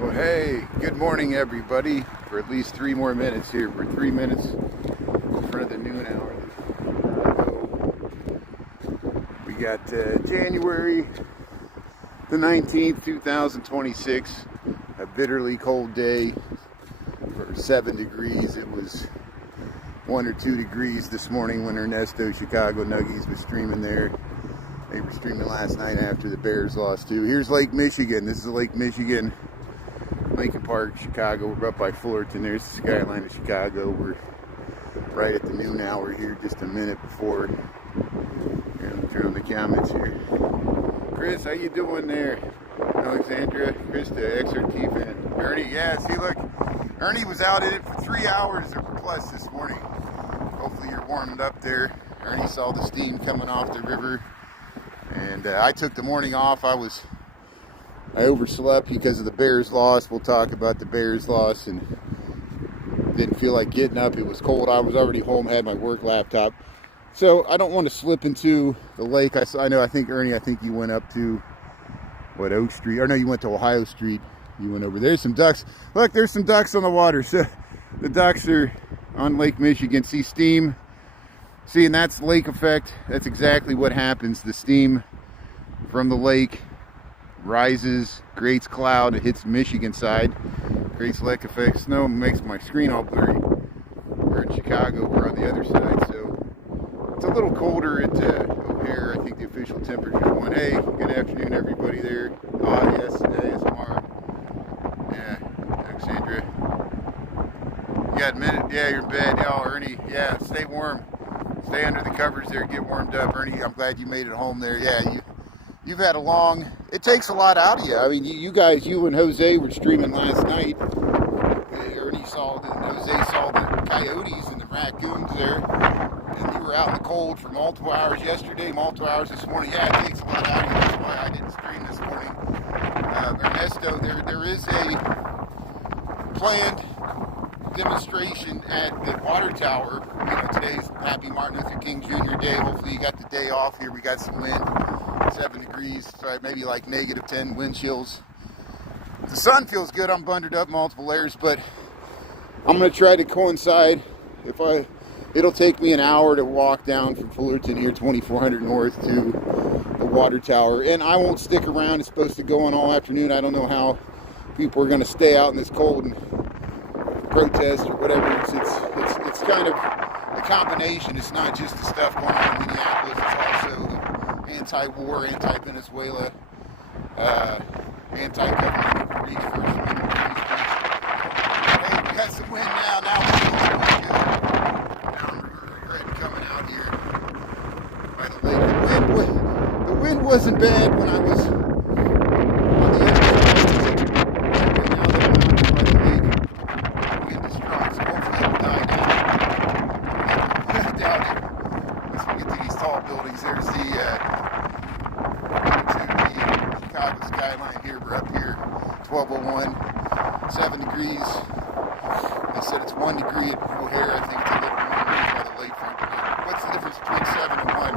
Well, hey, good morning, everybody. For at least 3 more minutes here. We're 3 minutes in front of the noon hour. So we got January the 19th, 2026. A bitterly cold day for 7 degrees. It was 1 or 2 degrees this morning when Ernesto Chicago Nuggies was streaming there. They were streaming last night after the Bears lost too. Here's Lake Michigan. This is Lake Michigan. Lincoln Park, Chicago. We're up by Fullerton. There's the skyline of Chicago. We're right at the noon hour here, just a minute before. Here, let me turn on the comments here. Chris, how you doing there? Alexandra, Krista, XRT fan. Ernie, yeah, see, look. Ernie was out in it for 3 hours or plus this morning. Hopefully you're warmed up there. Ernie saw the steam coming off the river. And I took the morning off. I overslept because of the Bears loss. We'll talk about the Bears loss, and didn't feel like getting up. It was cold. I was already home, had my work laptop. So I don't want to slip into the lake. I think, Ernie, I think you went up to, what, Oak Street? Or no, you went to Ohio Street. You went over. There's some ducks. Look, there's some ducks on the water. So the ducks are on Lake Michigan. See steam. See, and that's lake effect. That's exactly what happens. The steam from the lake rises, creates cloud, it hits Michigan side, creates lake effect. Snow makes my screen all blurry. We're in Chicago, we're on the other side, so it's a little colder at O'Hare. I think the official temperature is 1. Hey, good afternoon, everybody there. Yes, tomorrow. Yeah, Alexandra. You got a minute? Yeah, you're in bed. Yeah, Ernie. Yeah, stay warm. Stay under the covers there, get warmed up. Ernie, I'm glad you made it home there. Yeah, you've had a long, it takes a lot out of you. I mean, you guys, you and Jose were streaming last night. Ernie saw and Jose saw the coyotes and the raccoons there. And you were out in the cold for multiple hours yesterday, multiple hours this morning. Yeah, it takes a lot out of you. That's why I didn't stream this morning. Ernesto, there is a planned demonstration at the water tower. You know, today's Happy Martin Luther King Jr. Day. Hopefully you got the day off here. We got some wind. 7 degrees, sorry, maybe like -10 wind chills. The sun feels good. I'm bundled up multiple layers, but I'm gonna try to coincide. It'll take me an hour to walk down from Fullerton here, 2400 north to the water tower, and I won't stick around. It's supposed to go on all afternoon. I don't know how people are gonna stay out in this cold and protest or whatever. It's kind of a combination. It's not just the stuff going on in Minneapolis. It's also anti-war, anti-Venezuela, anti-government reach First Amendment. Hey, we got some wind now. Now we're feeling good. Downriver coming out here by the lake. The wind wasn't bad when I was on the other side. Right now that I'm out by the lake, the wind is strong, so hopefully it'll die down. I doubt it. Once we get to these tall buildings, there's the Chicago skyline here. We're up here, 1201, 7 degrees. They said it's 1 degree at O'Hare. I think it's a little warmer by the lakefront. What's the difference between 7 and 1?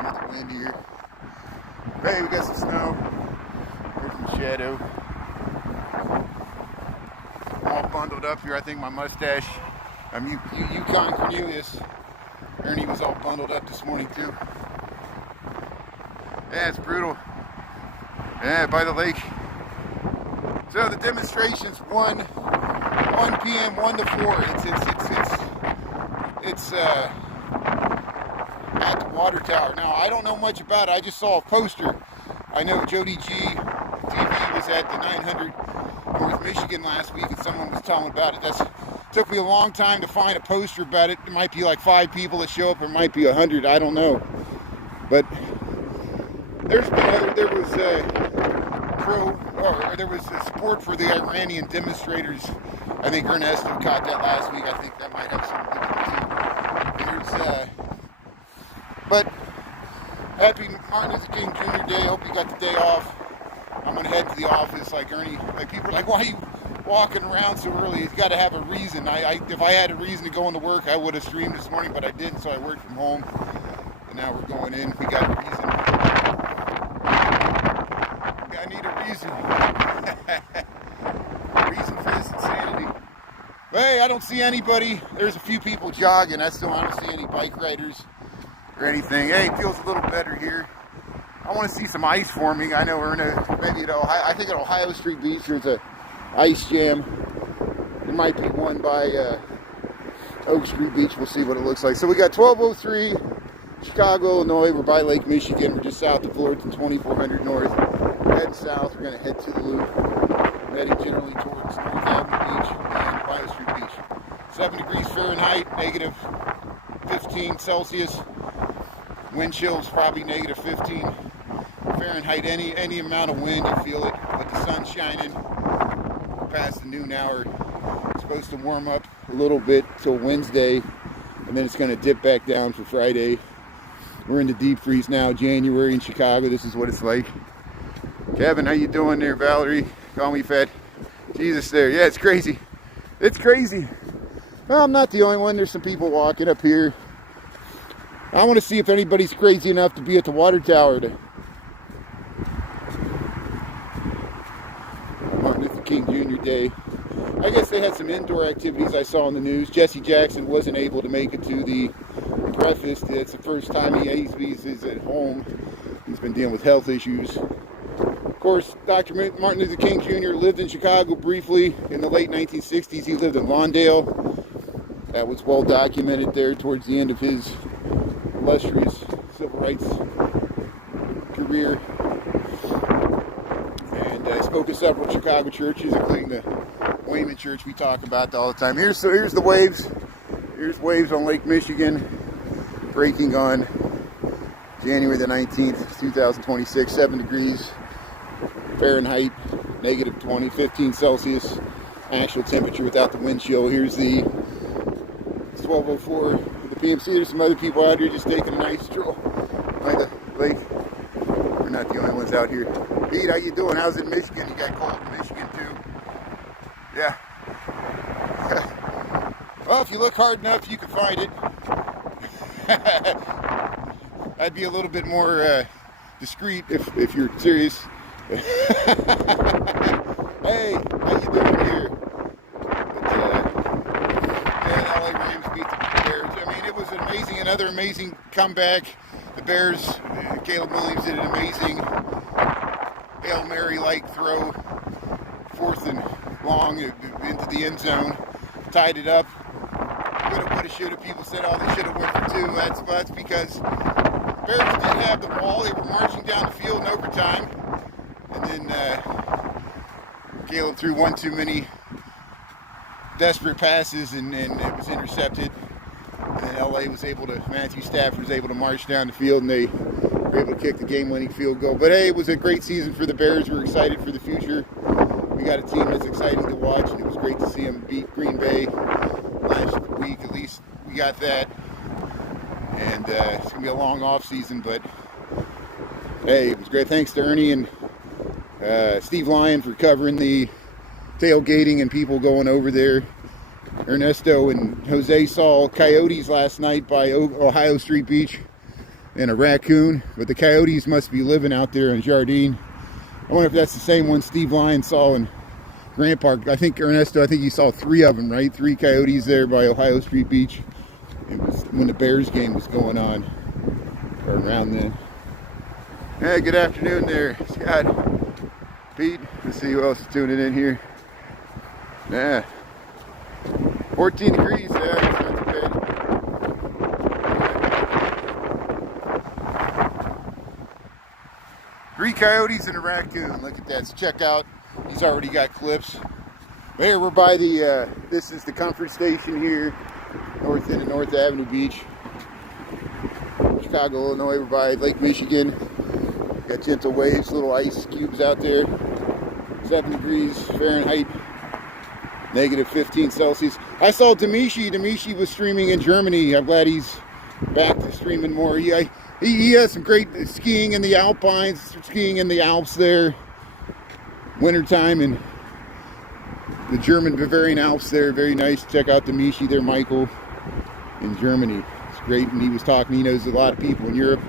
Hear the wind here. Hey, we got some snow. There's some shadow. All bundled up here. I think my mustache. Yukon Cornelius. Ernie was all bundled up this morning too. Yeah, it's brutal. Yeah, by the lake. So the demonstration's 1 p.m., 1 to 4. It's at the water tower. Now, I don't know much about it. I just saw a poster. I know Jody G TV was at the 900 North Michigan last week, and someone was telling about it. Took me a long time to find a poster about it. There might be like 5 people that show up, or it might be 100. I don't know. But there was support for the Iranian demonstrators. I think Ernesto caught that last week. I think that might have something to do with it. But happy Martin Luther King Jr. Day. Hope you got the day off. I'm gonna head to the office like Ernie. Like people are like, why are you walking around so early? You've got to have a reason. If I had a reason to go into work, I would have streamed this morning, but I didn't, so I worked from home. And now we're going in. We got a reason. I need a reason. Hey, I don't see anybody. There's a few people jogging. I don't see any bike riders or anything. Hey, it feels a little better here. I want to see some ice forming. I know we're in maybe at Ohio. I think at Ohio Street Beach there's a ice jam. There might be one by Oak Street Beach. We'll see what it looks like. So we got 1203 Chicago, Illinois. We're by Lake Michigan. We're just south of Fullerton, 2400 north. We're heading south. We're going to head to the loop. We're heading generally towards North Avenue Beach and Ohio Street Beach. 7 degrees Fahrenheit, negative 15 Celsius. Wind chill's probably negative 15 Fahrenheit. Any amount of wind, you feel it. But the sun's shining past the noon hour. It's supposed to warm up a little bit till Wednesday, and then it's going to dip back down for Friday. We're in the deep freeze now, January in Chicago. This is what it's like. Kevin, how you doing there? Valerie, call me fat. Jesus there. Yeah, it's crazy. It's crazy. Well, I'm not the only one. There's some people walking up here. I want to see if anybody's crazy enough to be at the water tower to Martin Luther King Jr. Day. I guess they had some indoor activities I saw in the news. Jesse Jackson wasn't able to make it to the breakfast. It's the first time he's at home. He's been dealing with health issues. Of course, Dr. Martin Luther King Jr. lived in Chicago briefly in the late 1960s. He lived in Lawndale. That was well documented there towards the end of his illustrious civil rights career. And I spoke at several Chicago churches, including the Wayman Church we talk about all the time. Here's the waves. Here's waves on Lake Michigan, breaking on January the 19th, 2026, 7 degrees Fahrenheit, negative 20, 15 Celsius, actual temperature without the wind chill. Here's the 1204 with the PMC. There's some other people out here just taking a nice stroll by the lake. We're not the only ones out here. Pete, how you doing? How's it in Michigan? You got cold in Michigan too? Yeah. Well, if you look hard enough, you can find it. I'd be a little bit more discreet if you're serious. Hey, how you doing here? The LA Rams beat the Bears. I mean, it was another amazing comeback. The Bears, Caleb Williams did an amazing Hail Mary-like throw, 4th and long into the end zone, tied it up. Woulda, shoulda. People said, oh, they should have went for 2. That's because the Bears did have the ball. They were marching down the field in overtime. And then Caleb threw one too many desperate passes, and it was intercepted. And then Matthew Stafford was able to march down the field, and they were able to kick the game-winning field goal. But hey, it was a great season for the Bears. We're excited for the future. We got a team that's exciting to watch, and it was great to see them beat Green Bay last week. At least we got that. And it's going to be a long off season, but hey, it was great. Thanks to Ernie and Steve Lyon for covering the tailgating and people going over there. Ernesto and Jose saw coyotes last night by Ohio Street Beach and a raccoon, but the coyotes must be living out there in Jardine. I wonder if that's the same one Steve Lyon saw in Grant Park. I think Ernesto, you saw 3 of them, right? 3 coyotes there by Ohio Street Beach. It was when the Bears game was going on, or around then. Hey, good afternoon there, Scott, Pete. Let's see who else is tuning in here. Yeah, 14 degrees. Yeah, that's not too bad. 3 coyotes and a raccoon. Look at that. So check out. He's already got clips. There, we're by the. This is the comfort station here, north end of North Avenue Beach, Chicago, Illinois. We're by Lake Michigan. Got gentle waves, little ice cubes out there. 7 degrees Fahrenheit, negative 15 Celsius. I saw Demichi. Demichi was streaming in Germany. I'm glad he's back to streaming more. He has some great skiing in the Alpines, skiing in the Alps there. Wintertime in the German Bavarian Alps there. Very nice. Check out Demichi there, Michael, in Germany. It's great. And he was talking, he knows a lot of people in Europe.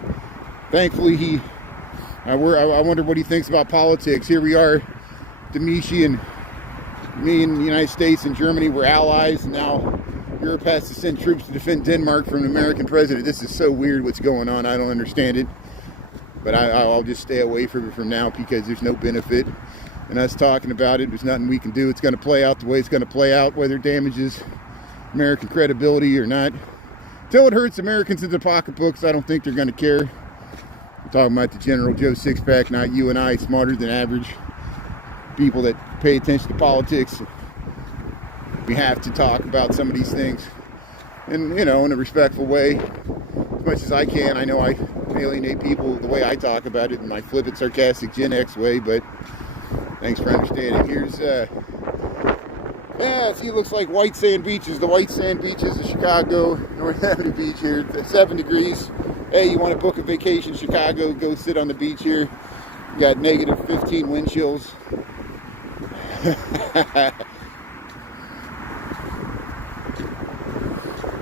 Thankfully, I wonder what he thinks about politics. Here we are, Demichi and me and the United States and Germany were allies, and now Europe has to send troops to defend Denmark from an American president. This is so weird what's going on. I don't understand it. But I'll just stay away from it from now because there's no benefit in us talking about it. There's nothing we can do. It's going to play out the way it's going to play out, whether it damages American credibility or not. Until it hurts Americans in the pocketbooks, I don't think they're going to care. I'm talking about the General Joe Sixpack, not you and I, smarter than average people that pay attention to politics. We have to talk about some of these things, and in a respectful way, as much as I can. I know I alienate people the way I talk about it in my flippant, sarcastic Gen X way, but thanks for understanding. Here's see, it looks like white sand beaches. The white sand beaches of Chicago, North Avenue Beach here, 7 degrees. Hey, you want to book a vacation in Chicago, go sit on the beach here. You got negative 15 wind chills.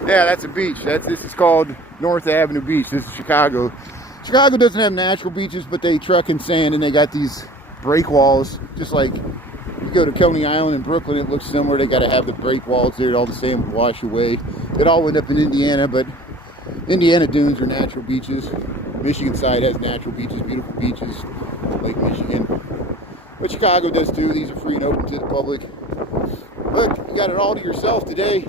Yeah, that's a beach. This is called North Avenue Beach. This is Chicago. Chicago doesn't have natural beaches, but they truck in sand, and they got these break walls. Just like you go to Coney Island in Brooklyn, it looks similar. They got to have the break walls there. All the sand would wash away. It all went up in Indiana, but Indiana dunes are natural beaches. Michigan side has natural beaches, beautiful beaches, Lake Michigan. But Chicago does too. These are free and open to the public. Look, you got it all to yourself today.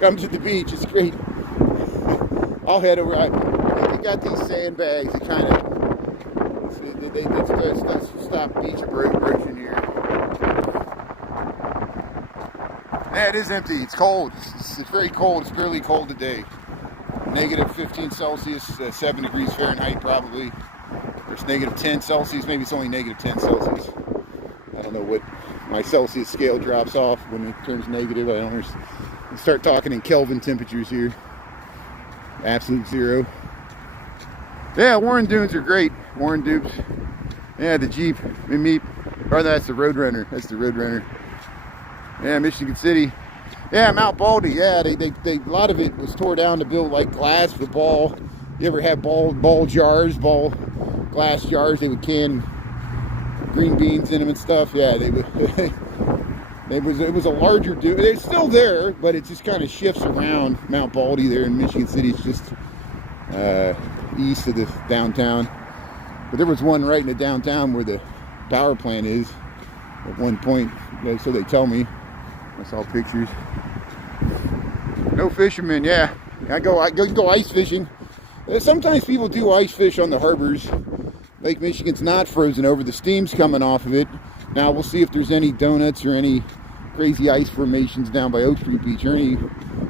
Come to the beach. It's great. I'll head over. They got these sandbags that kind of they stop beach erosion here. Yeah, it is empty. It's cold. It's very cold. It's fairly cold today. Negative 15 Celsius, 7 degrees Fahrenheit probably. There's negative 10 Celsius. Maybe it's only negative 10 Celsius. I don't know what my Celsius scale drops off when it turns negative. I don't start talking in Kelvin temperatures here. Absolute zero. Yeah, Warren Dunes are great. Warren Dupes. Yeah, the Jeep. Or that's the Roadrunner. That's the Roadrunner. Yeah, Michigan City. Yeah, Mount Baldy. Yeah, they a lot of it was tore down to build like glass for ball. You ever had ball glass jars? They would can green beans in them and stuff. Yeah, they would. It was a larger dune. It's still there, but it just kind of shifts around Mount Baldy there in Michigan City. It's just east of the downtown. But there was one right in the downtown where the power plant is at one point. So they tell me. I saw pictures. No fishermen. Yeah, I go ice fishing. Sometimes people do ice fish on the harbors. Lake Michigan's not frozen over. The steam's coming off of it. Now we'll see if there's any donuts or any crazy ice formations down by Oak Street Beach.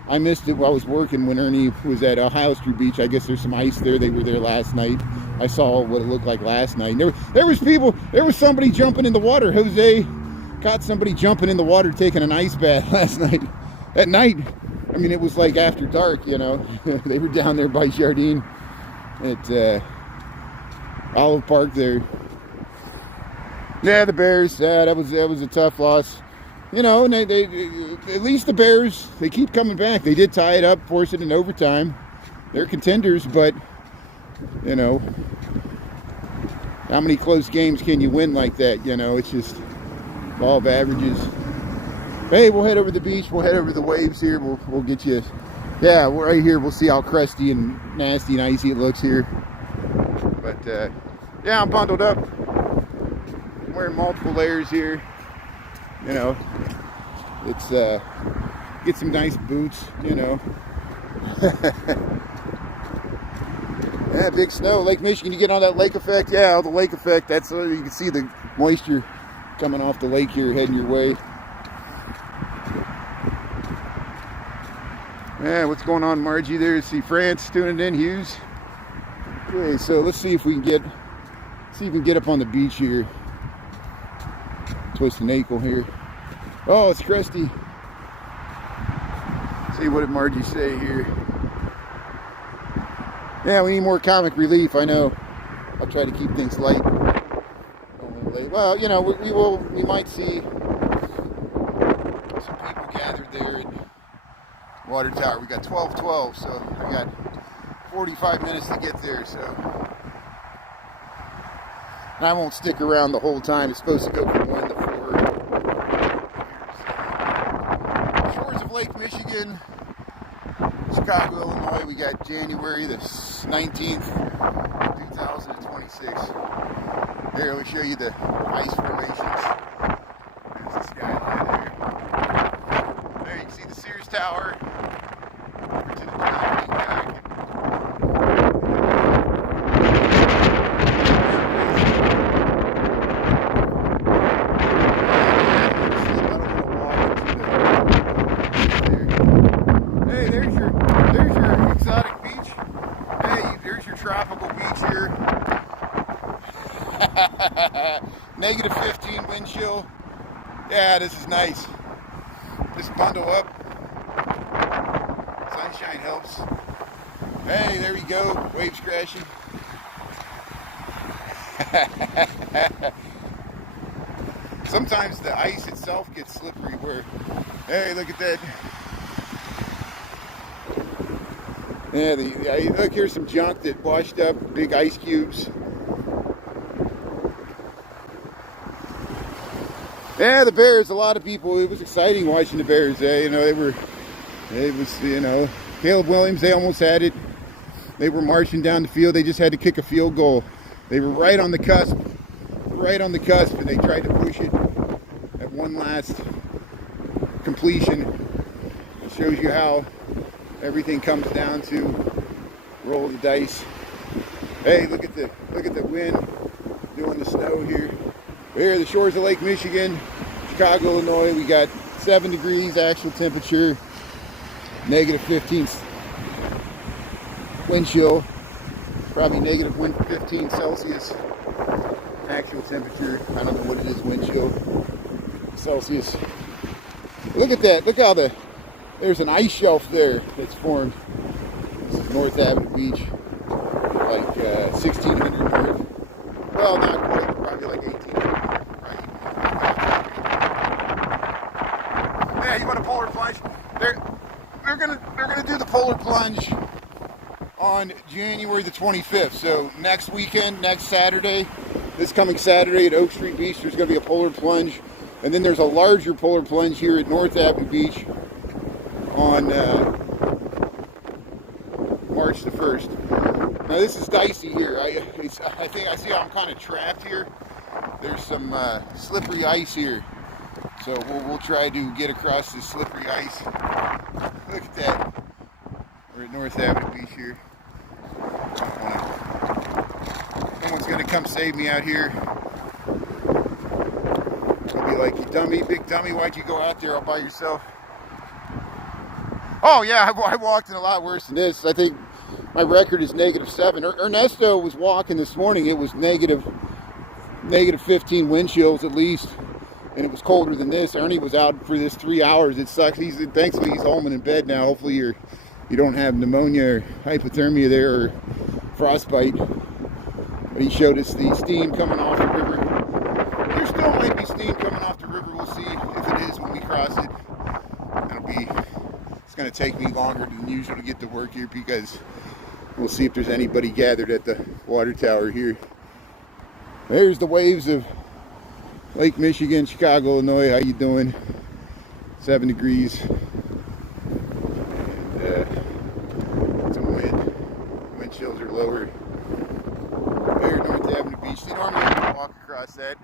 I missed it while I was working when Ernie was at Ohio Street Beach. I guess there's some ice there. They were there last night. I saw what it looked like last night. There was somebody jumping in the water. Jose caught somebody jumping in the water taking an ice bath last night. At night, I mean, it was like after dark, They were down there by Jardine at Olive Park there. Yeah, the Bears. Yeah, that was a tough loss. And they at least the Bears, they keep coming back. They did tie it up, force it in overtime. They're contenders, but how many close games can you win like that? It's just law of averages. Hey, we'll head over the beach. We'll head over the waves here. We'll get you. Yeah, we're right here. We'll see how crusty and nasty and icy it looks here. But yeah, I'm bundled up. I'm wearing multiple layers here. It's get some nice boots. Yeah, big snow. Lake Michigan. You get on that lake effect. Yeah, the lake effect. That's you can see the moisture coming off the lake here, heading your way. Yeah, what's going on, Margie? There, see France tuning in, Hughes. Okay, so let's see if we can get up on the beach here. Twist an ankle here. Oh, it's crusty. See, what did Margie say here? Yeah, we need more comic relief. I know. I'll try to keep things light. Well, we might see some people gathered there at Water Tower. We got 12:12, so I got 45 minutes to get there. So, and I won't stick around the whole time. It's supposed to go from 1 to 4. Lake Michigan, Chicago, Illinois. We got January the 19th, 2026. Here, let me show you the ice formations. There's the skyline there. There you can see the Sears Tower. Over to the Dominique back. Hey, there's your exotic beach. Hey, there's your tropical beach here. Negative 15 wind chill. Yeah, this is nice. Just bundle up. Sunshine helps. Hey, there we go. Waves crashing. Sometimes the ice itself gets slippery where, hey, look at that. Yeah, look, here's some junk that washed up, big ice cubes. Yeah, the Bears, a lot of people, it was exciting watching the Bears. Caleb Williams, they almost had it. They were marching down the field. They just had to kick a field goal. They were right on the cusp, and they tried to push it at one last completion. It shows you how everything comes down to roll the dice. Hey, look at the wind doing the snow here. Here are the shores of Lake Michigan, Chicago, Illinois. We got 7 degrees actual temperature, negative 15 wind chill, probably negative 15 Celsius actual temperature. I don't know what it is, wind chill, Celsius. Look at that. Look how there's an ice shelf there that's formed. This is North Avenue Beach, like 1600 north. Well, not quite, probably like 1800. Right? Yeah, you want a polar plunge? They're gonna do the polar plunge on January the 25th. So next weekend, next Saturday, this coming Saturday at Oak Street Beach, there's gonna be a polar plunge, and then there's a larger polar plunge here at North Avenue Beach on March the 1st. Now this is dicey here. I think I see how I'm kind of trapped here. There's some slippery ice here, so we'll try to get across this slippery ice. Look at that. We're at North Avenue Beach here. Someone's gonna come save me out here. I'll be like, you dummy, big dummy, why'd you go out there all by yourself? Oh yeah, I walked in a lot worse than this. I think my record is negative 7. Ernesto was walking this morning. It was negative 15 wind chills at least, and it was colder than this. Ernie was out for this 3 hours. It sucks. Thankfully he's home and in bed now. Hopefully you don't have pneumonia or hypothermia there or frostbite. But he showed us the steam coming off the river. There still might be steam coming off the river. We'll see if it is when we cross it. It's going to take me longer than usual to get to work here because we'll see if there's anybody gathered at the water tower here. There's the waves of Lake Michigan, Chicago, Illinois. How you doing? 7 degrees. And some wind. Wind chills are lower. There, North Avenue Beach. They normally walk across that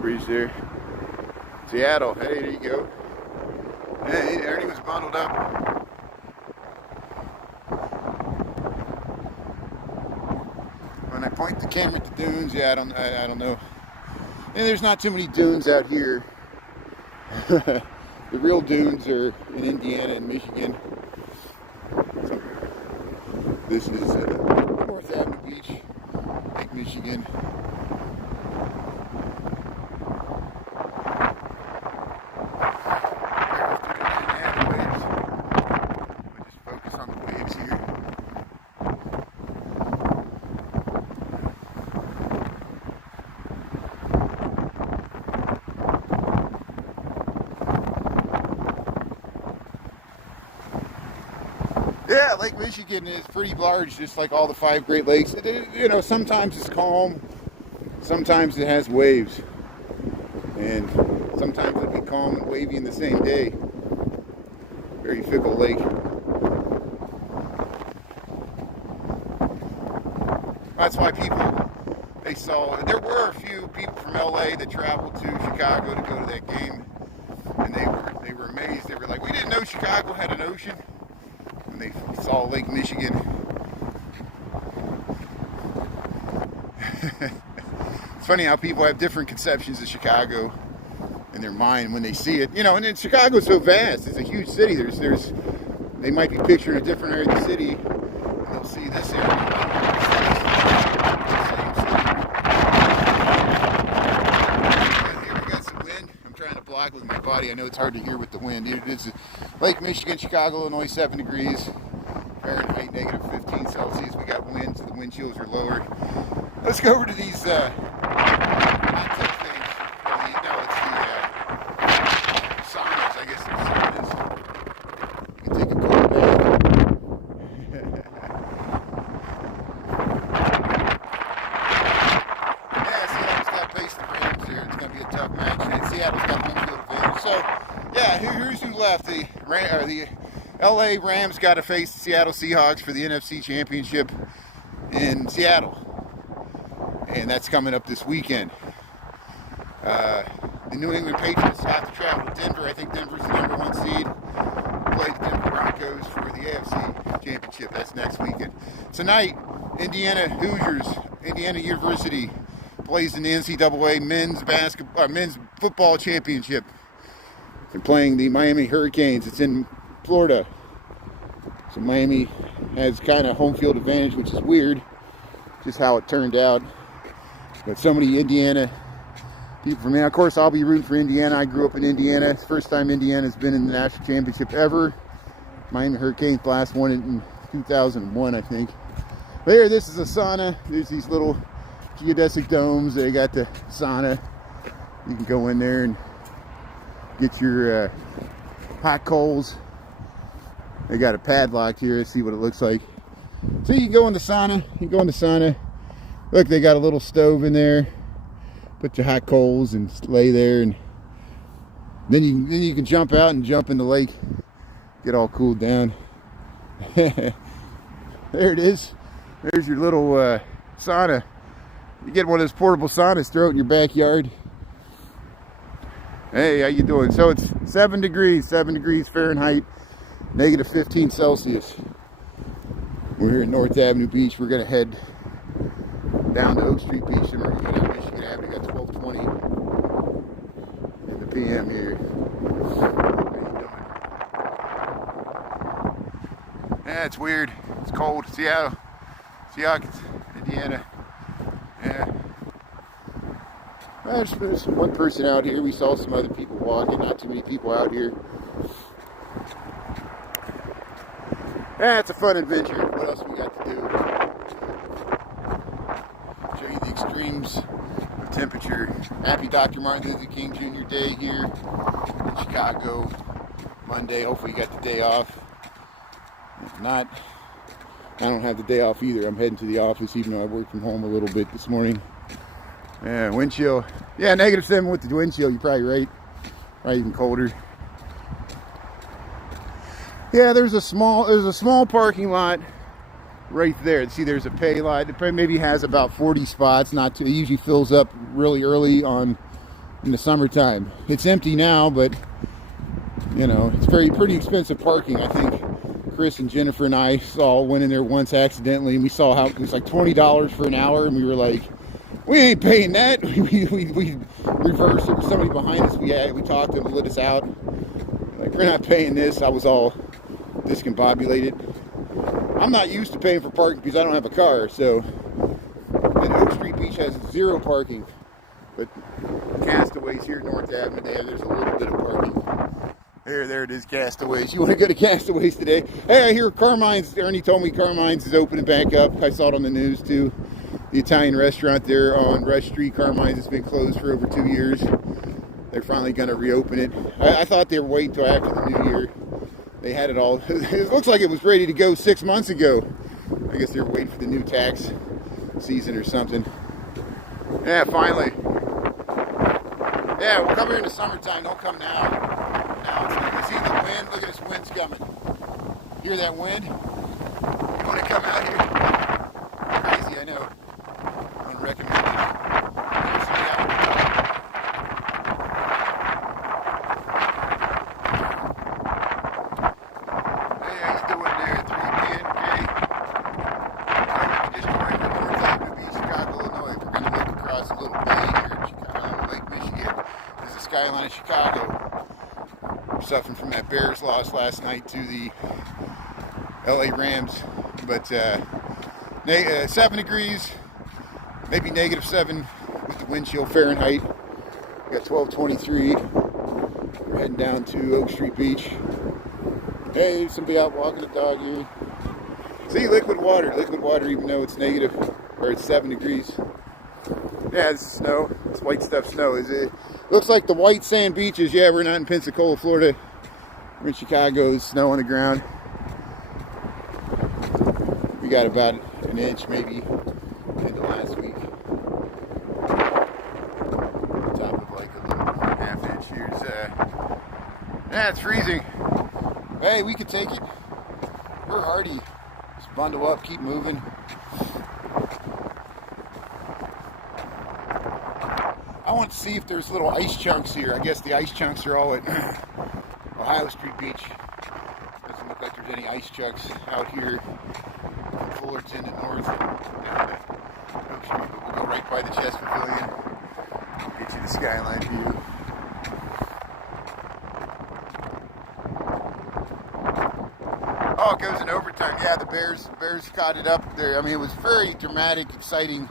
bridge there. Seattle. Hey, there you go. Hey, Ernie was bundled up. When I point the camera at the dunes, yeah, I don't know. And there's not too many dunes out here. The real dunes are in Indiana and Michigan. So, this is North Avenue Beach, Lake Michigan. Yeah, Lake Michigan is pretty large, just like all the 5 Great Lakes. Sometimes it's calm, sometimes it has waves, and sometimes it'll be calm and wavy in the same day. Very fickle lake. That's why there were a few people from LA that traveled to Chicago to go to that game, and they were amazed. They were like, we didn't know Chicago had an ocean, when they saw Lake Michigan. It's funny how people have different conceptions of Chicago in their mind when they see it. You know, and then Chicago's so vast. It's a huge city. They might be picturing a different area of the city, and they'll see this area. Here we got some wind. I'm trying to block with my body. I know it's hard to hear with the wind. It is Lake Michigan, Chicago, Illinois, 7 degrees Fahrenheit, negative 15 Celsius. We got winds. The wind chills are lower. Let's go over to these hot tub things. No, it's the saunas, I guess it's saunas. You can take a cold bath. Yeah, Seattle's got to face the Rams here. It's going to be a tough match. And Seattle's got home field advantage. So, yeah, here's who left. The LA Rams got to face the Seattle Seahawks for the NFC Championship in Seattle. And that's coming up this weekend. The New England Patriots have to travel to Denver. I think Denver's the #1 seed. Play the Denver Broncos for the AFC Championship. That's next weekend. Tonight, Indiana Hoosiers, Indiana University plays in the NCAA men's football championship. They're playing the Miami Hurricanes. It's in Florida. So Miami has kind of home field advantage, which is weird. Just how it turned out. But so many Indiana people from there. Of course, I'll be rooting for Indiana. I grew up in Indiana. It's the first time Indiana's been in the national championship ever. Miami Hurricanes last won it in 2001, I think. But here, this is a sauna. There's these little geodesic domes. They got the sauna. You can go in there and get your hot coals. They got a padlock here. Let's see what it looks like. So you can go in the sauna. Look, they got a little stove in there. Put your hot coals and lay there, and then you can jump out and jump in the lake. Get all cooled down. There it is. There's your little sauna. You get one of those portable saunas, throw it in your backyard. Hey, how you doing? So it's 7 degrees Fahrenheit, negative 15 Celsius. We're here at North Avenue Beach. We're gonna head down to Oak Street Beach, and we're going to go down Michigan Avenue. Got 12:20 in the PM here. Yeah, it's weird. It's cold. Seattle, Indiana. Yeah. Well, there's one person out here. We saw some other people walking. Not too many people out here. Yeah, it's a fun adventure. What else we got to do? Show you the extremes of temperature. Happy Dr. Martin Luther King Jr. Day here in Chicago. Monday. Hopefully you got the day off. If not, I don't have the day off either. I'm heading to the office, even though I worked from home a little bit this morning. Yeah, wind chill. Yeah, -7 with the wind chill. You're probably right. Probably even colder. Yeah, there's a small parking lot right there. See, there's a pay lot. It probably maybe has about 40 spots. Not too. It usually fills up really early in the summertime. It's empty now, but you know, it's pretty expensive parking. I think Chris and Jennifer and I went in there once accidentally, and we saw how it was like $20 for an hour, and we were like, we ain't paying that. we reversed. There was somebody behind us. We talked to them, let us out. Like, we're not paying this. I was all discombobulated. I'm not used to paying for parking because I don't have a car. So, and Oak Street Beach has 0 parking, but Castaways here at North Avenue, there's a little bit of parking. There it is, Castaways. You want to go to Castaways today? Hey, I hear Ernie told me Carmine's is opening back up. I saw it on the news too. The Italian restaurant there on Rush Street, Carmine's, has been closed for over 2 years. They're finally going to reopen it. I thought they were waiting until after the new year. They had it all. It looks like it was ready to go 6 months ago. I guess they were waiting for the new tax season or something. Yeah, finally. Yeah, we'll come here in the summertime. Don't come now. Now you see the wind. Look at this wind's coming. Hear that wind? You want to come out here? Crazy, I know. Unrecommended. Usually out. Hey, how you doing there? 3 p.m. Just going to North Avenue Beach, Chicago, Illinois. We're going to look across a little bay here in Chicago, Lake Michigan. This is the skyline of Chicago. We're suffering from that Bears loss last night to the LA Rams, but 7 degrees, maybe -7 with the wind chill Fahrenheit. We got 1223. We're heading down to Oak Street Beach. Hey, there's somebody out walking the dog here. See, liquid water, even though it's negative, or it's 7 degrees. Yeah, it's snow. It's white stuff snow. Is it? Looks like the white sand beaches. Yeah, we're not in Pensacola, Florida. We're in Chicago. There's snow on the ground. We got about an inch, maybe, into last week. On top of like a little ½ inch. Here's, yeah, it's freezing. Hey, we could take it. We're hardy. Just bundle up, keep moving. I want to see if there's little ice chunks here. I guess the ice chunks are all at Ohio Street Beach. Doesn't look like there's any ice chunks out here from Fullerton and north down to Oak Street, but we'll go right by the Chess Pavilion. Get you the skyline view. Oh, it goes in overtime. Yeah, the Bears caught it up there. I mean, it was very dramatic, exciting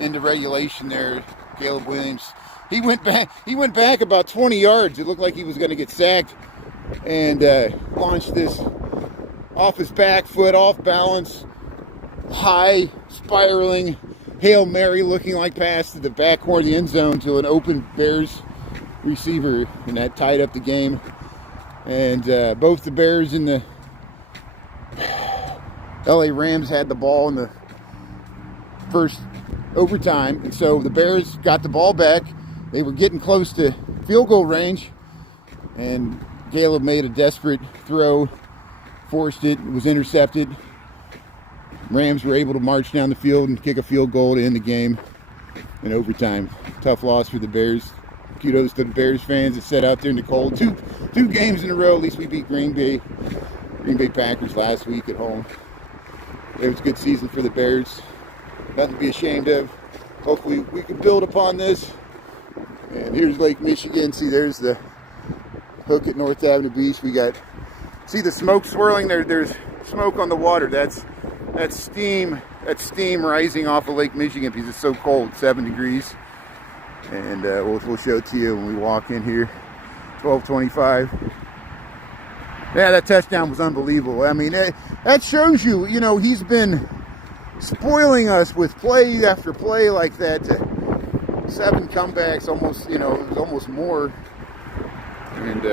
into regulation there. Caleb Williams, he went back about 20 yards. It looked like he was going to get sacked, and launched this off his back foot, off balance, high spiraling Hail Mary looking like pass to the back corner of the end zone to an open Bears receiver, and that tied up the game. And both the Bears and the LA Rams had the ball in the first overtime, and so the Bears got the ball back. They were getting close to field goal range, and Caleb made a desperate throw, forced it, was intercepted. Rams were able to march down the field and kick a field goal to end the game in overtime. Tough loss for the Bears. Kudos to the Bears fans that sat out there in the cold. Two games in a row. At least we beat Green Bay Packers last week at home. It was a good season for the Bears. Nothing to be ashamed of. Hopefully we can build upon this. And here's Lake Michigan. See, there's the hook at North Avenue Beach. We got, see the smoke swirling there. There's smoke on the water. That's steam. That's steam rising off of Lake Michigan because it's so cold, 7 degrees. And we'll show it to you when we walk in here. 12:25. Yeah, that touchdown was unbelievable. I mean, that shows you, he's been spoiling us with play after play like that. 7 comebacks, almost, it was almost more. And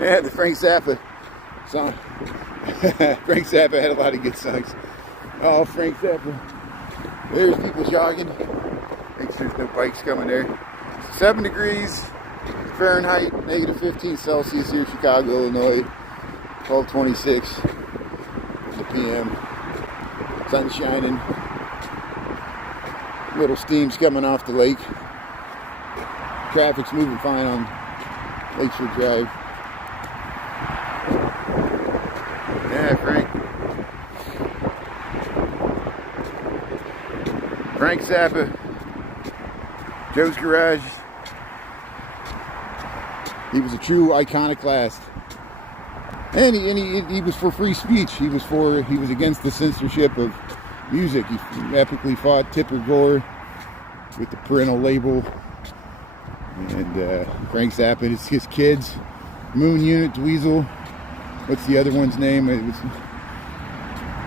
yeah, the Frank Zappa song. Frank Zappa had a lot of good songs. Oh, Frank Zappa. There's people jogging. Make sure there's no bikes coming there. 7 degrees Fahrenheit, -15 Celsius here in Chicago, Illinois. 12:26 in the PM. Sun shining. Little steam's coming off the lake. Traffic's moving fine on Lakeshore Drive. Yeah, Frank Zappa. Joe's Garage. He was a true iconoclast. And he was for free speech. He was against the censorship of music. He epically fought Tipper Gore with the parental label. And Frank Zappa and his kids. Moon Unit, Dweezil. What's the other one's name? It was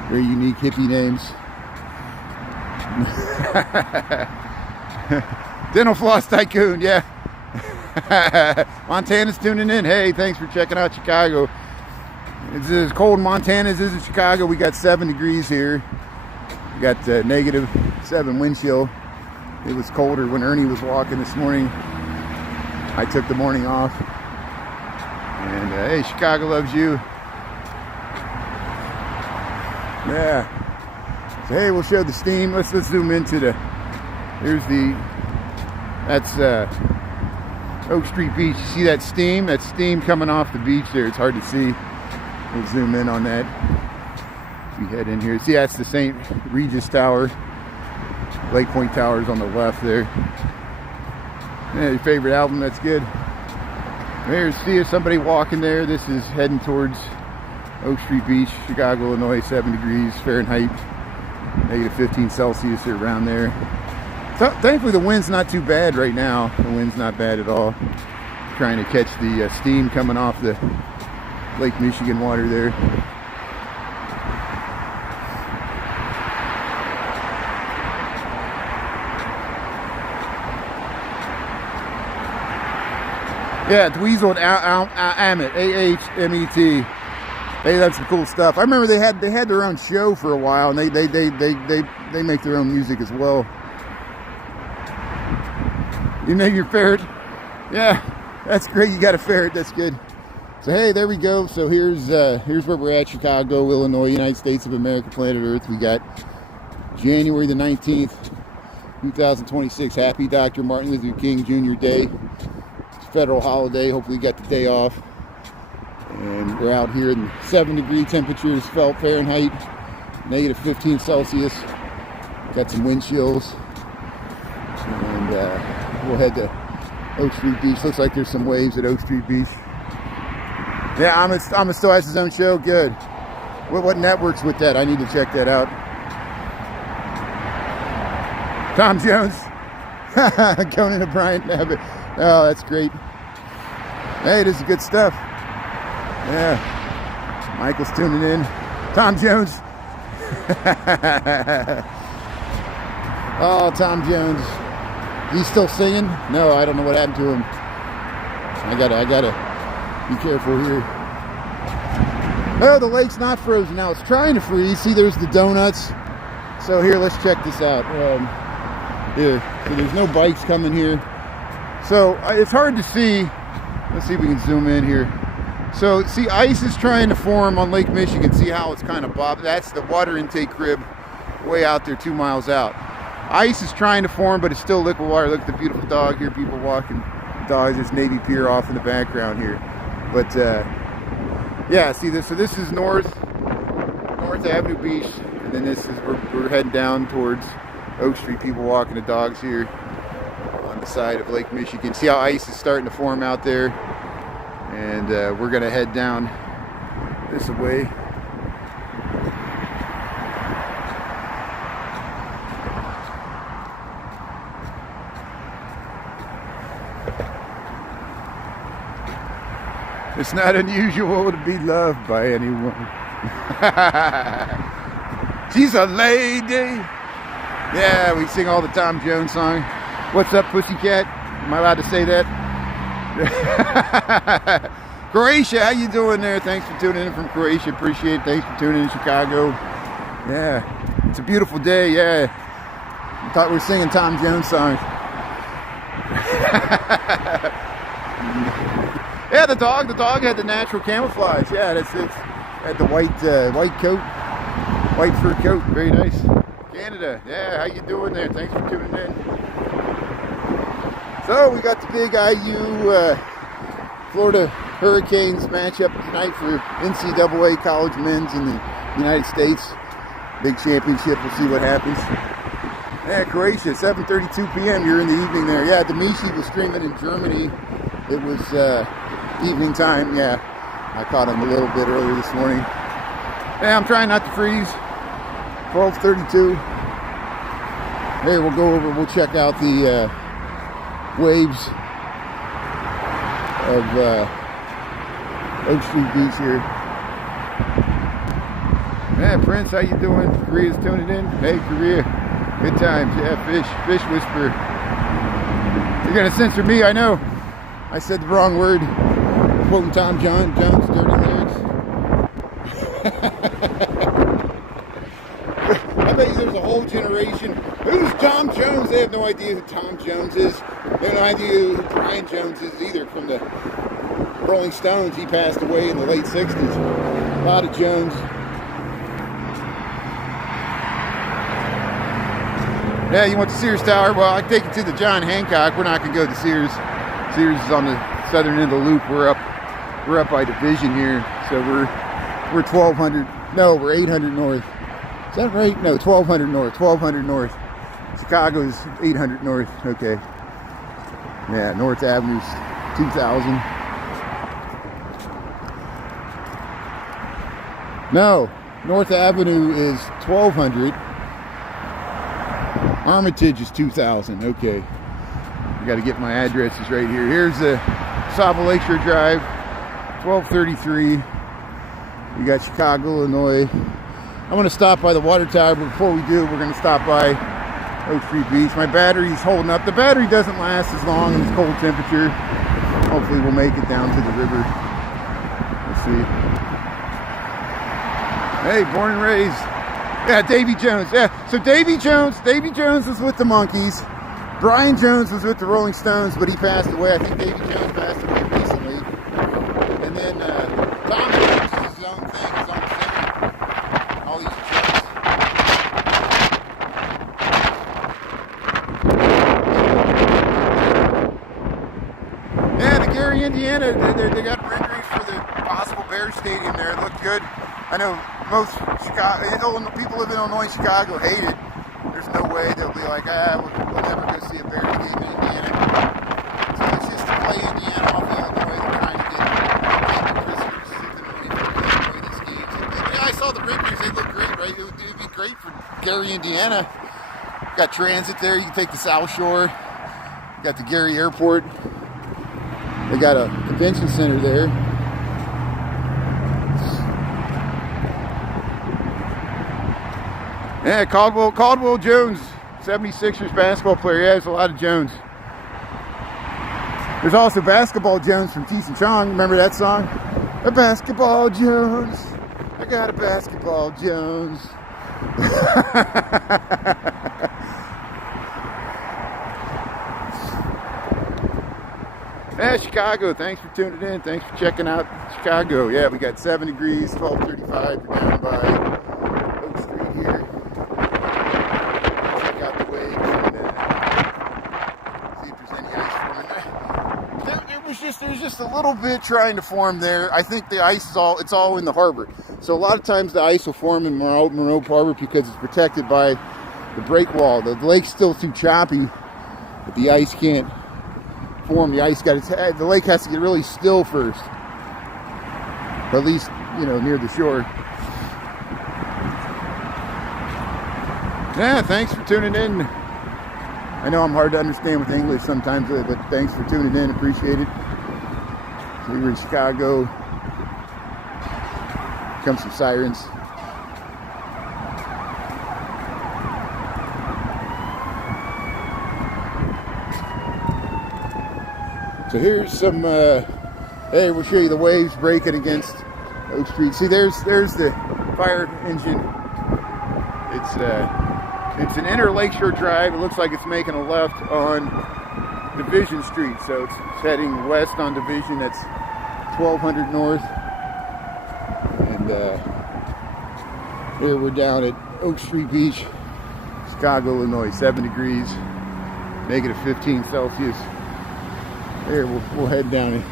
very unique hippie names. Dental Floss Tycoon, yeah. Montana's tuning in. Hey, thanks for checking out Chicago. It's as cold in Montana as it is in Chicago. We got 7 degrees here. We got -7 wind chill. It was colder when Ernie was walking this morning. I took the morning off. And hey, Chicago loves you. Yeah. So hey, we'll show the steam. Let's zoom into the. That's Oak Street Beach. You see that steam? That steam coming off the beach there. It's hard to see. We'll zoom in on that. We head in here. See, that's the St. Regis Tower. Lake Point Tower's on the left there. Yeah, your favorite album, that's good. There's somebody walking there. This is heading towards Oak Street Beach, Chicago, Illinois, 7 degrees Fahrenheit, negative 15 Celsius or around there. So, thankfully the wind's not too bad right now. The wind's not bad at all. Trying to catch the steam coming off the Lake Michigan water there. Yeah, Dweezil and Amit, A-H-M-E-T. Hey, that's some cool stuff. I remember they had their own show for a while, and they make their own music as well. You know your ferret? Yeah, that's great. You got a ferret. That's good. So hey, there we go. So here's where we're at: Chicago, Illinois, United States of America, planet Earth. We got January the 19th, 2026. Happy Dr. Martin Luther King Jr. Day. Federal holiday. Hopefully you got the day off. And we're out here in 7-degree temperatures felt Fahrenheit, negative 15 Celsius. Got some wind chills. And we'll head to Oak Street Beach. Looks like there's some waves at Oak Street Beach. Yeah, Amit still has his own show. Good. What network's with that? I need to check that out. Tom Jones. Conan O'Brien. Oh, that's great. Hey, this is good stuff. Yeah. Michael's tuning in. Tom Jones. Oh, Tom Jones. He's still singing? No, I don't know what happened to him. I gotta be careful here. Oh, the lake's not frozen now. It's trying to freeze. See, there's the donuts. So here, let's check this out. Here, so there's no bikes coming here. So it's hard to see. Let's see if we can zoom in here. So see, ice is trying to form on Lake Michigan. See how it's kind of bobbed? That's the water intake crib way out there 2 miles out. Ice is trying to form, but it's still liquid water. Look at the beautiful dog here. People walking dogs. There's Navy Pier off in the background here. But yeah, see this. So this is North Avenue Beach, and then this is we're heading down towards Oak Street. People walking the dogs here on the side of Lake Michigan. See how ice is starting to form out there, and we're gonna head down this way. It's not unusual to be loved by anyone. She's a lady. Yeah, we sing all the Tom Jones song. What's up, pussycat? Am I allowed to say that? Croatia, how you doing there? Thanks for tuning in from Croatia. Appreciate it. Thanks for tuning in Chicago. Yeah, it's a beautiful day. Yeah, I thought we were singing Tom Jones songs. Yeah, the dog had the natural camouflage. Yeah, it's had the white coat, white fur coat. Very nice. Canada, yeah, how you doing there? Thanks for tuning in. So we got the big IU Florida Hurricanes matchup tonight for NCAA college men's in the United States. Big championship. We'll see what happens. Yeah, Croatia, 7:32 p.m. You're in the evening there. Yeah, Demichi was streaming in Germany. It was evening time. Yeah, I caught him a little bit earlier this morning. Yeah, I'm trying not to freeze. 12:32. Hey, we'll check out the waves of Oak Street Beach here. Yeah, Prince, how you doing? Korea's tuning in. Hey, Korea, good times. Yeah, fish whisperer. You're gonna censor me, I know. I said the wrong word. Quoting Tom Jones' dirty lyrics. I bet you there's a whole generation Who's Tom Jones? They have no idea who Tom Jones is. They have no idea who Brian Jones is either from the Rolling Stones. He passed away in the late 60s. A lot of Jones. Yeah, you want the Sears Tower? Well, I take you to the John Hancock. We're not going to go to Sears. Sears is on the southern end of the loop. We're up by Division here. So we're 1,200. No, we're 800 north. Is that right? No, 1,200 north. 1,200 north. Chicago's 800 north. Okay. Yeah, North Avenue's 2,000. No, North Avenue is 1,200. Armitage is 2,000. Okay. I got to get my addresses right here. Here's the Saba Lakeshore Drive, 1233. We got Chicago, Illinois. I'm going to stop by the water tower, but before we do, we're going to stop by Oak Street Beach. My battery's holding up. The battery doesn't last as long in this cold temperature. Hopefully we'll make it down to the river. Let's see. Hey, born and raised. Yeah, Davy Jones. Yeah, so Davy Jones was with the Monkees. Brian Jones was with the Rolling Stones, but he passed away. I think Davy Jones passed away recently. And then Tom Jones is his own thing, his own singer. All these jokes. Yeah, the Gary, Indiana, they got renderings for the possible Bears Stadium there. It looked good. I know most people live in Illinois, Chicago hate it. There's no way they'll be like, we'll never go see a Bears game in Indiana. So it's just to play Indiana off Illinois. They're trying to get prisoners to play these games. Yeah, I saw the renderings. They look great, right? It would be great for Gary, Indiana. Got transit there. You can take the South Shore. Got the Gary Airport. They got a convention center there. Yeah, Caldwell Jones, 76ers basketball player. Yeah, there's a lot of Jones. There's also Basketball Jones from Cheech and Chong. Remember that song? A basketball Jones. I got a basketball Jones. Yeah, Chicago. Thanks for tuning in. Thanks for checking out Chicago. Yeah, we got 7 degrees, 12:35. We're down by Oak Street here. Check out the waves and see if there's any ice forming. There's just a little bit trying to form there. I think the ice it's all in the harbor. So a lot of times the ice will form in Monroe Harbor because it's protected by the break wall. The lake's still too choppy, but the ice can't form. The lake has to get really still first, at least near the shore. Yeah, thanks for tuning in. I know I'm hard to understand with English sometimes, but thanks for tuning in. Appreciate it. So we were in Chicago. Comes some sirens. So here's some, hey, we'll show you the waves breaking against Oak Street. See, there's the fire engine. It's an inner Lakeshore Drive. It looks like it's making a left on Division Street. So it's heading west on Division. That's 1,200 north. And here we're down at Oak Street Beach, Chicago, Illinois, 7 degrees, negative 15 Celsius. Here, we'll head down and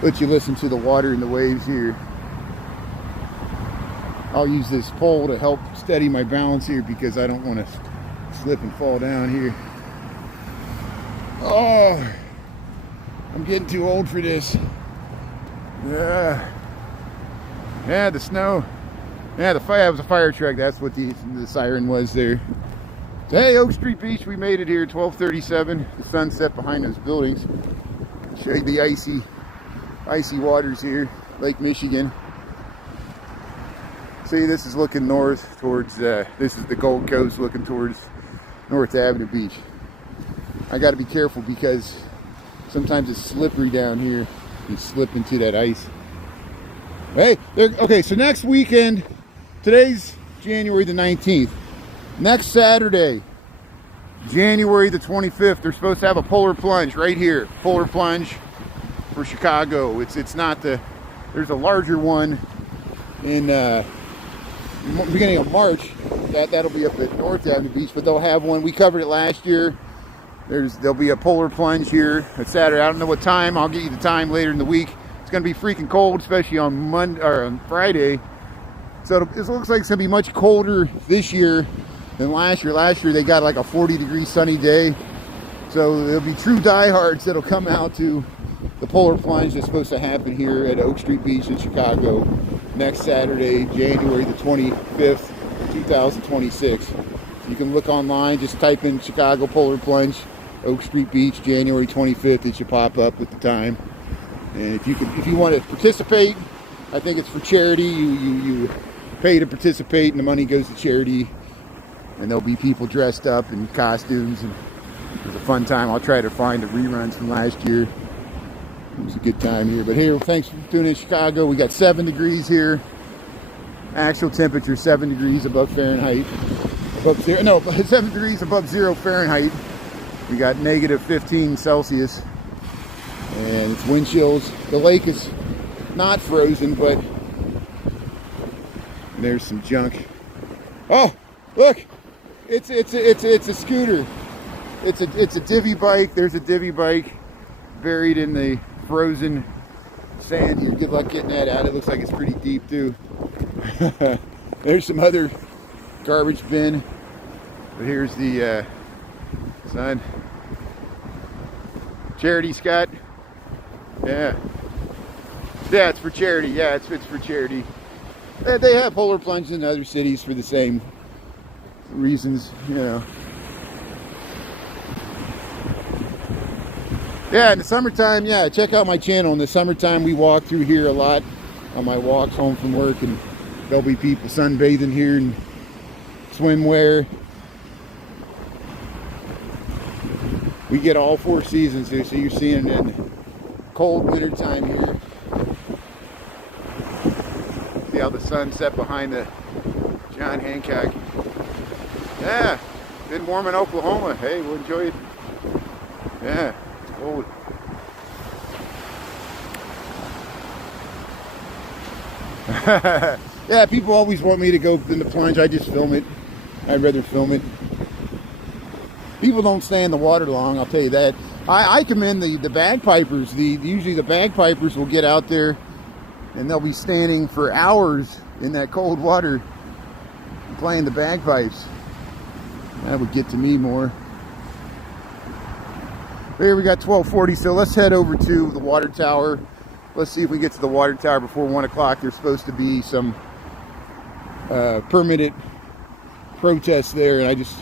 let you listen to the water and the waves here. I'll use this pole to help steady my balance here because I don't want to slip and fall down here. Oh, I'm getting too old for this. Yeah, the snow. Yeah, it was a fire truck. That's what the siren was there. So, hey, Oak Street Beach, we made it here, 12:37. The sunset behind those buildings. Show you the icy waters here, Lake Michigan. See, this is looking north towards, this is the Gold Coast looking towards North Avenue Beach. I got to be careful because sometimes it's slippery down here. You slip into that ice. Hey, okay, so next weekend, today's January the 19th. Next Saturday, January the 25th, they're supposed to have a polar plunge right here. Polar plunge for Chicago. It's not the, there's a larger one in beginning of March. That'll be up at North Avenue Beach, but they'll have one. We covered it last year. There'll be a polar plunge here at Saturday. I don't know what time. I'll get you the time later in the week. It's going to be freaking cold, especially on Monday or on Friday. So it looks like it's going to be much colder this year than last year. Last year they got like a 40-degree sunny day. So there'll be true diehards that'll come out to the polar plunge that's supposed to happen here at Oak Street Beach in Chicago next Saturday, January the 25th, 2026. You can look online, just type in Chicago Polar Plunge, Oak Street Beach, January 25th. It should pop up at the time. And if you want to participate, I think it's for charity. You pay to participate, and the money goes to charity. And there'll be people dressed up in costumes, and it's a fun time. I'll try to find the reruns from last year. It was a good time here. But here, thanks for tuning in Chicago. We got 7 degrees here. Actual temperature 7 degrees above Fahrenheit. Above zero, no, 7 degrees above 0 Fahrenheit. We got negative 15 Celsius. And it's wind chills. The lake is not frozen, but there's some junk. Oh, look! It's a scooter. It's a divvy bike. There's a divvy bike buried in the frozen sand here. Good luck getting that out. It looks like it's pretty deep too. There's some other garbage bin. But here's the sign. Charity, Scott. Yeah. Yeah, it's for charity. Yeah, it's for charity. They have polar plunges in other cities for the same reasons, you know. Yeah, in the summertime, yeah, check out my channel. In the summertime, we walk through here a lot on my walks home from work, and there'll be people sunbathing here in swimwear. We get all 4 seasons here, so you're seeing it in cold winter time here. See how the sun set behind the John Hancock. Yeah, been warm in Oklahoma. Hey, we'll enjoy it. Yeah, it's cold. Yeah, people always want me to go in the plunge. I just film it. I'd rather film it. People don't stay in the water long, I'll tell you that. I commend the bagpipers. Usually the bagpipers will get out there and they'll be standing for hours in that cold water playing the bagpipes. That would get to me more. Here we got 12:40, so let's head over to the water tower. Let's see if we get to the water tower before 1 o'clock. There's supposed to be some permitted protests there, and I just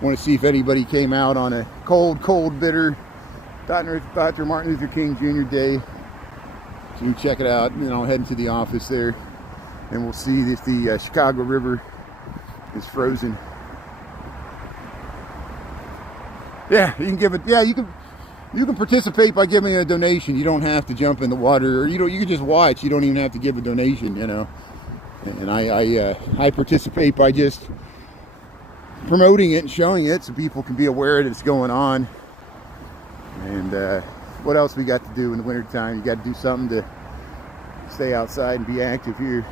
want to see if anybody came out on a cold, bitter Dr. Martin Luther King Jr. Day. So you check it out, and then I'll head into the office there, and we'll see if the Chicago River is frozen. Yeah, you can give it. Yeah, you can participate by giving a donation. You don't have to jump in the water, or you can just watch. You don't even have to give a donation, you know. And I participate by just promoting it and showing it so people can be aware that it's going on. And what else we got to do in the wintertime? You got to do something to stay outside and be active here.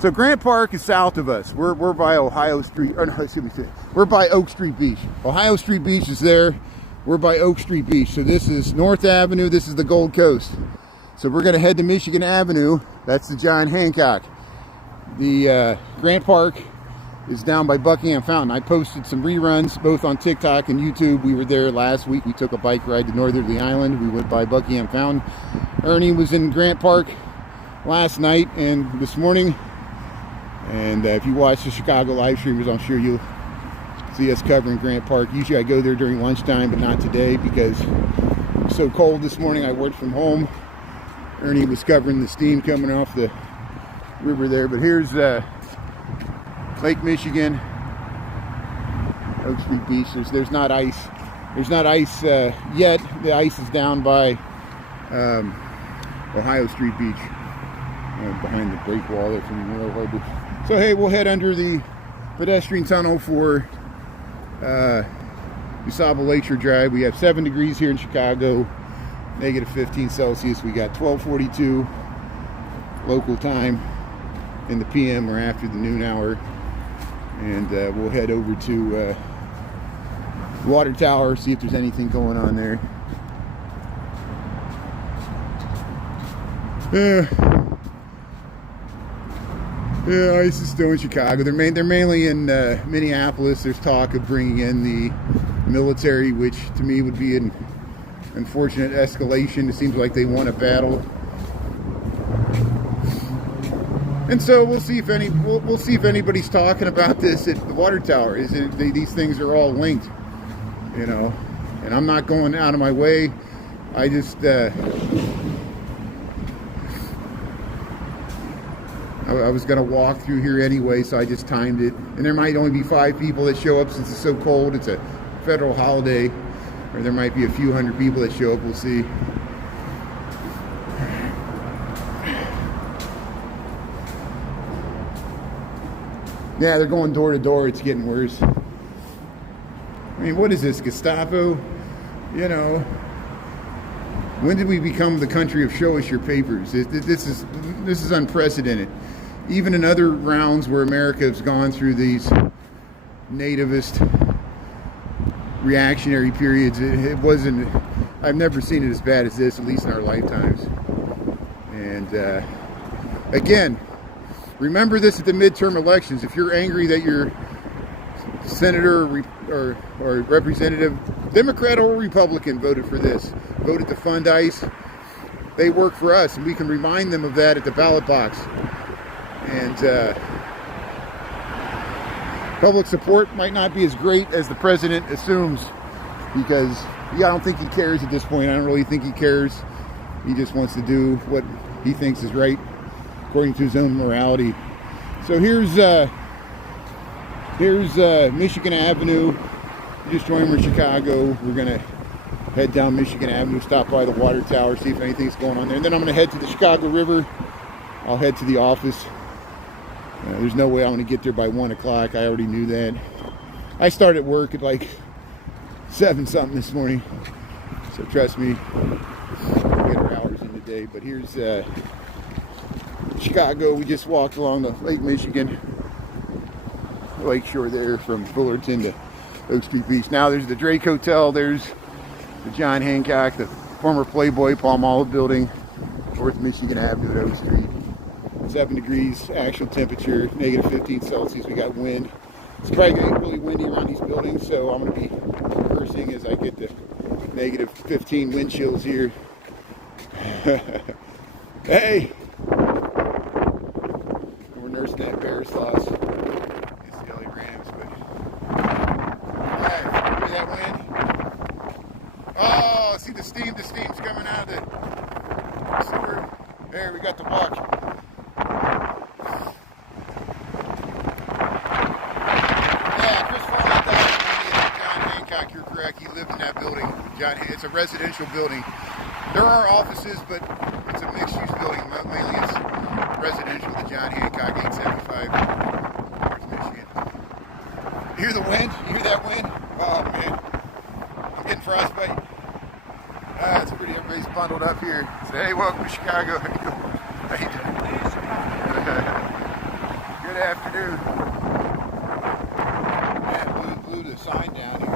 So Grant Park is south of us. We're by Ohio Street, or no, excuse me, we're by Oak Street Beach. Ohio Street Beach is there. We're by Oak Street Beach. So this is North Avenue. This is the Gold Coast. So we're going to head to Michigan Avenue. That's the John Hancock. The Grant Park is down by Buckingham Fountain. I posted some reruns both on TikTok and YouTube. We were there last week. We took a bike ride to Northerly Island. We went by Buckingham Fountain. Ernie was in Grant Park last night and this morning. And if you watch the Chicago live streamers, I'm sure you'll see us covering Grant Park. Usually I go there during lunchtime, but not today because it's so cold this morning. I worked from home. Ernie was covering the steam coming off the river there. But here's Lake Michigan, Oak Street Beach. There's not ice. There's not ice yet. The ice is down by Ohio Street Beach, behind the break wall there from the Royal Harbor. So hey, we'll head under the pedestrian tunnel for Usaba Lakeshore Drive. We have 7 degrees here in Chicago, negative 15 Celsius. We got 12:42 local time in the PM or after the noon hour. And we'll head over to Water Tower, see if there's anything going on there. Yeah, ICE is still in Chicago. They're mainly in Minneapolis. There's talk of bringing in the military, which to me would be an unfortunate escalation. It seems like they want a battle, and so we'll see if we'll see if anybody's talking about this at the Water Tower. These things are all linked, you know? And I'm not going out of my way. I just I was going to walk through here anyway, so I just timed it. And there might only be 5 people that show up since it's so cold. It's a federal holiday. Or there might be a few hundred people that show up. We'll see. Yeah, they're going door to door. It's getting worse. I mean, what is this, Gestapo? You know, when did we become the country of show us your papers? This is unprecedented. Even in other rounds where America has gone through these nativist reactionary periods, it wasn't, I've never seen it as bad as this, at least in our lifetimes. And again, remember this at the midterm elections. If you're angry that your senator or representative, Democrat or Republican, voted for this, voted to fund ICE, they work for us, and we can remind them of that at the ballot box. And public support might not be as great as the president assumes, because I don't think he cares at this point. I don't really think he cares. He just wants to do what he thinks is right according to his own morality. So here's Michigan Avenue. Just joined me in Chicago. We're gonna head down Michigan Avenue, stop by the Water Tower, see if anything's going on there, and then I'm gonna head to the Chicago River. I'll head to the office. There's no way I'm going to get there by 1 o'clock. I already knew that. I started work at like 7 something this morning. So trust me, we'll get our hours in the day. But here's Chicago. We just walked along the Lake Michigan Lakeshore there from Fullerton to Oak Street Beach. Now there's the Drake Hotel. There's the John Hancock, the former Playboy Palmolive building, North Michigan Avenue at Oak Street. 7 degrees actual temperature, negative 15 Celsius. We got wind. It's probably going to get really windy around these buildings, so I'm going to be reversing as I get the negative 15 wind chills here. Hey! We're nursing that bear sauce. It's the LA Rams, but... Alright, hear that wind? Oh, see the steam? The steam's coming out of the sewer. There, we got the buck. He lived in that building. It's a residential building. There are offices, but it's a mixed-use building. Mainly it's residential. The John Hancock 875 North Michigan. You hear the wind? You hear that wind? Oh, man. I'm getting frostbite. It's pretty. Everybody's bundled up here. Say, hey, welcome to Chicago. How you doing? Good afternoon. Man, blew the sign down here.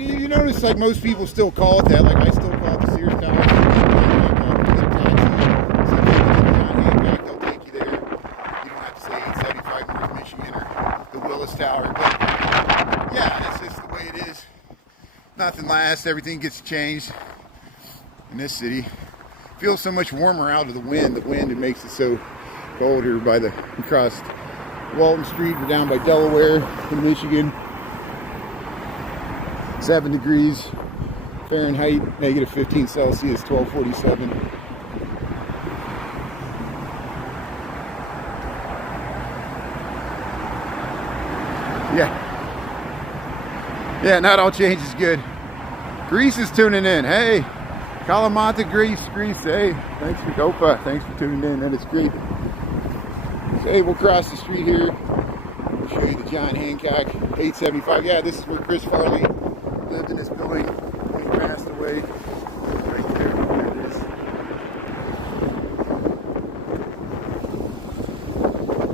You notice, like, most people still call it that. Like, I still call it the Sears Tower. They'll take you there. You don't have to say 875 North Michigan or the Willis Tower. But yeah, that's just the way it is. Not nothing lasts. Everything gets changed in this city. Feels so much warmer out of the wind. The wind, it makes it so cold here by the, across Walton Street. We're down by Delaware in Michigan. 7 degrees Fahrenheit, negative 15 Celsius, 1247. Yeah, not all change is good. Greece is tuning in. Hey, Kalamata, Greece. Hey, thanks for Gopa. Thanks for tuning in. That is great. So, hey, we'll cross the street here. We'll show you the John Hancock 875. Yeah, this is where Chris Farley lived in this building when he passed away. Right there. There it is.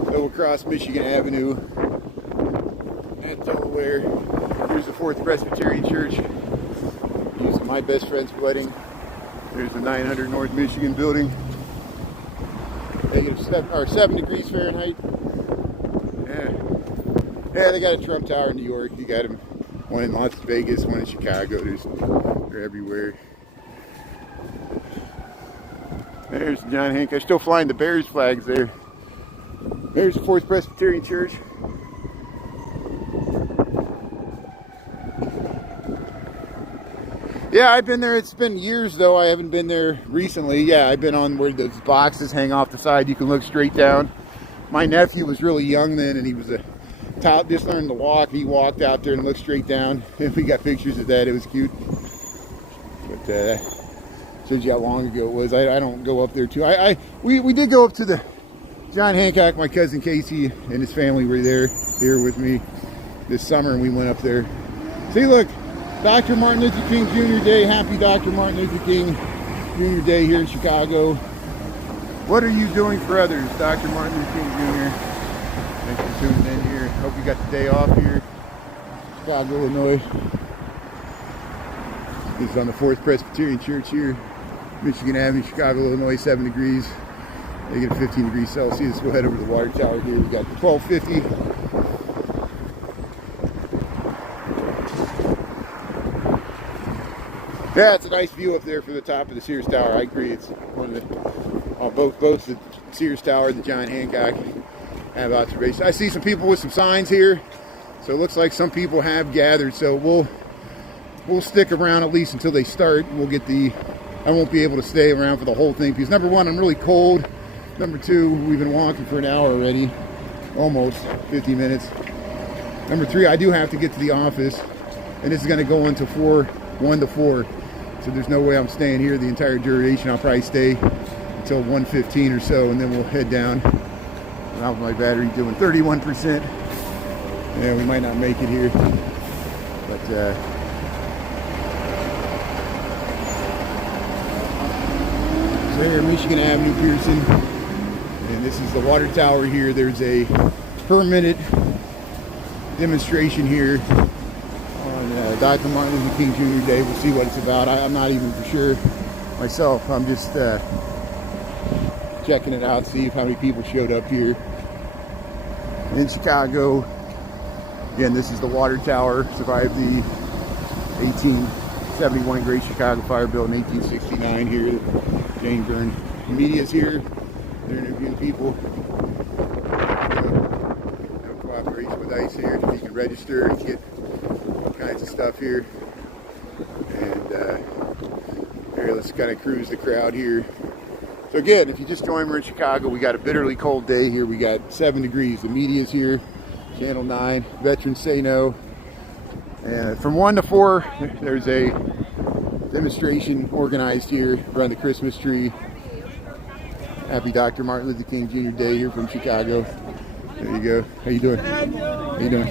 So we'll cross Michigan Avenue at Delaware. Here's the Fourth Presbyterian Church. Using my best friend's wedding. There's the 900 North Michigan building. Negative 7 degrees Fahrenheit. Yeah, they got a Trump Tower in New York. You got them, one in Las Vegas, one in Chicago. They're everywhere. There's John Hancock. Still flying the Bears flags there. There's the Fourth Presbyterian Church. Yeah, I've been there. It's been years, though. I haven't been there recently. Yeah, I've been on where those boxes hang off the side. You can look straight down. My nephew was really young then, and he was just learned to walk. He walked out there and looked straight down. And we got pictures of that. It was cute. But shows you how long ago it was. I don't go up there too. We did go up to the John Hancock. My cousin Casey and his family were there here with me this summer, and we went up there. See, look. Dr. Martin Luther King Jr. Day. Happy Dr. Martin Luther King Jr. Day here in Chicago. What are you doing for others, Dr. Martin Luther King Jr.? Thanks for tuning in here. Hope you got the day off here. Chicago, Illinois. This is on the Fourth Presbyterian Church here. Michigan Avenue, Chicago, Illinois, 7 degrees. Negative 15 degrees Celsius. We'll head over to the water tower here. We got 1250. Yeah, it's a nice view up there from the top of the Sears Tower. I agree. It's one of the both the Sears Tower and the John Hancock have observations. I see some people with some signs here, so it looks like some people have gathered. So we'll stick around at least until they start. We'll get I won't be able to stay around for the whole thing because number one, I'm really cold. Number two, we've been walking for an hour already, almost 50 minutes. Number three, I do have to get to the office, and this is going to go into 1 to 4. So there's no way I'm staying here the entire duration. I'll probably stay until 1:15 or so, and then we'll head down. Now my battery doing 31%. Yeah, we might not make it here. But so here, Michigan Avenue, Pearson. And this is the water tower here. There's a per-minute demonstration here. Dr. Martin Luther King Jr. Day. We'll see what it's about. I'm not even for sure myself. I'm just checking it out, see how many people showed up here in Chicago. Again, this is the water tower. Survived the 1871 Great Chicago Fire built in 1869 here. Jane Byrne media's here. They're interviewing people. No cooperation with ICE here. You can register and get kinds of stuff here, and here, let's kind of cruise the crowd here. So again, if you just joined, we're in Chicago. We got a bitterly cold day here. We got 7 degrees. The media's here, Channel 9. Veterans Say No. And from 1 to 4, there's a demonstration organized here around the Christmas tree. Happy Dr. Martin Luther King Jr. Day here from Chicago. There you go. How you doing? How you doing?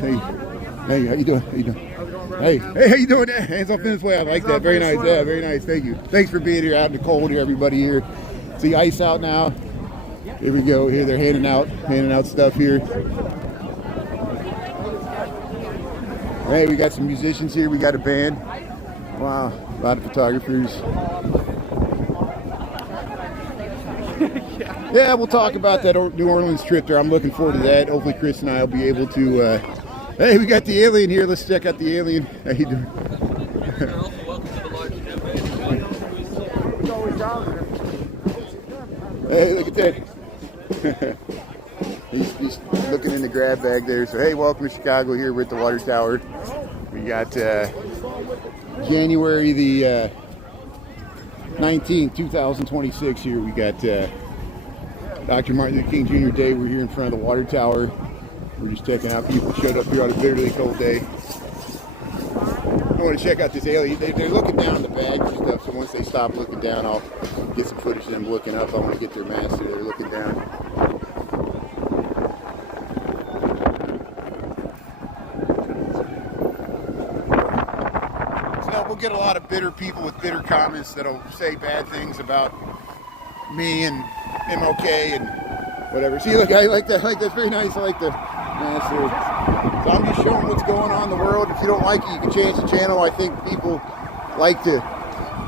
Hey, how you doing? How you doing? Hey, how you doing? Hands off in this way. I like that. Very nice. Yeah, very nice. Thank you. Thanks for being here out in the cold here, everybody here. See ice out now. Here we go. Here they're handing out stuff here. Hey, we got some musicians here. We got a band. Wow, a lot of photographers. Yeah, we'll talk about that New Orleans trip there. I'm looking forward to that. Hopefully Chris and I will be able to... Hey, we got the alien here. Let's check out the alien. How you doing? Hey, look at that. He's looking in the grab bag there. So, hey, welcome to Chicago here with the water tower. We got January the 19th, 2026 here. We got Dr. Martin Luther King Jr. Day. We're here in front of the water tower. We're just checking out people showed up here on a bitterly cold day. I want to check out this alien. They're looking down the bag and stuff, so once they stop looking down, I'll get some footage of them looking up. I want to get their master. They're looking down. So we'll get a lot of bitter people with bitter comments that'll say bad things about me and MLK and whatever. See, look, I like that. That's very nice. I like the master. So I'm just showing what's going on in the world. If you don't like it, you can change the channel. I think people like to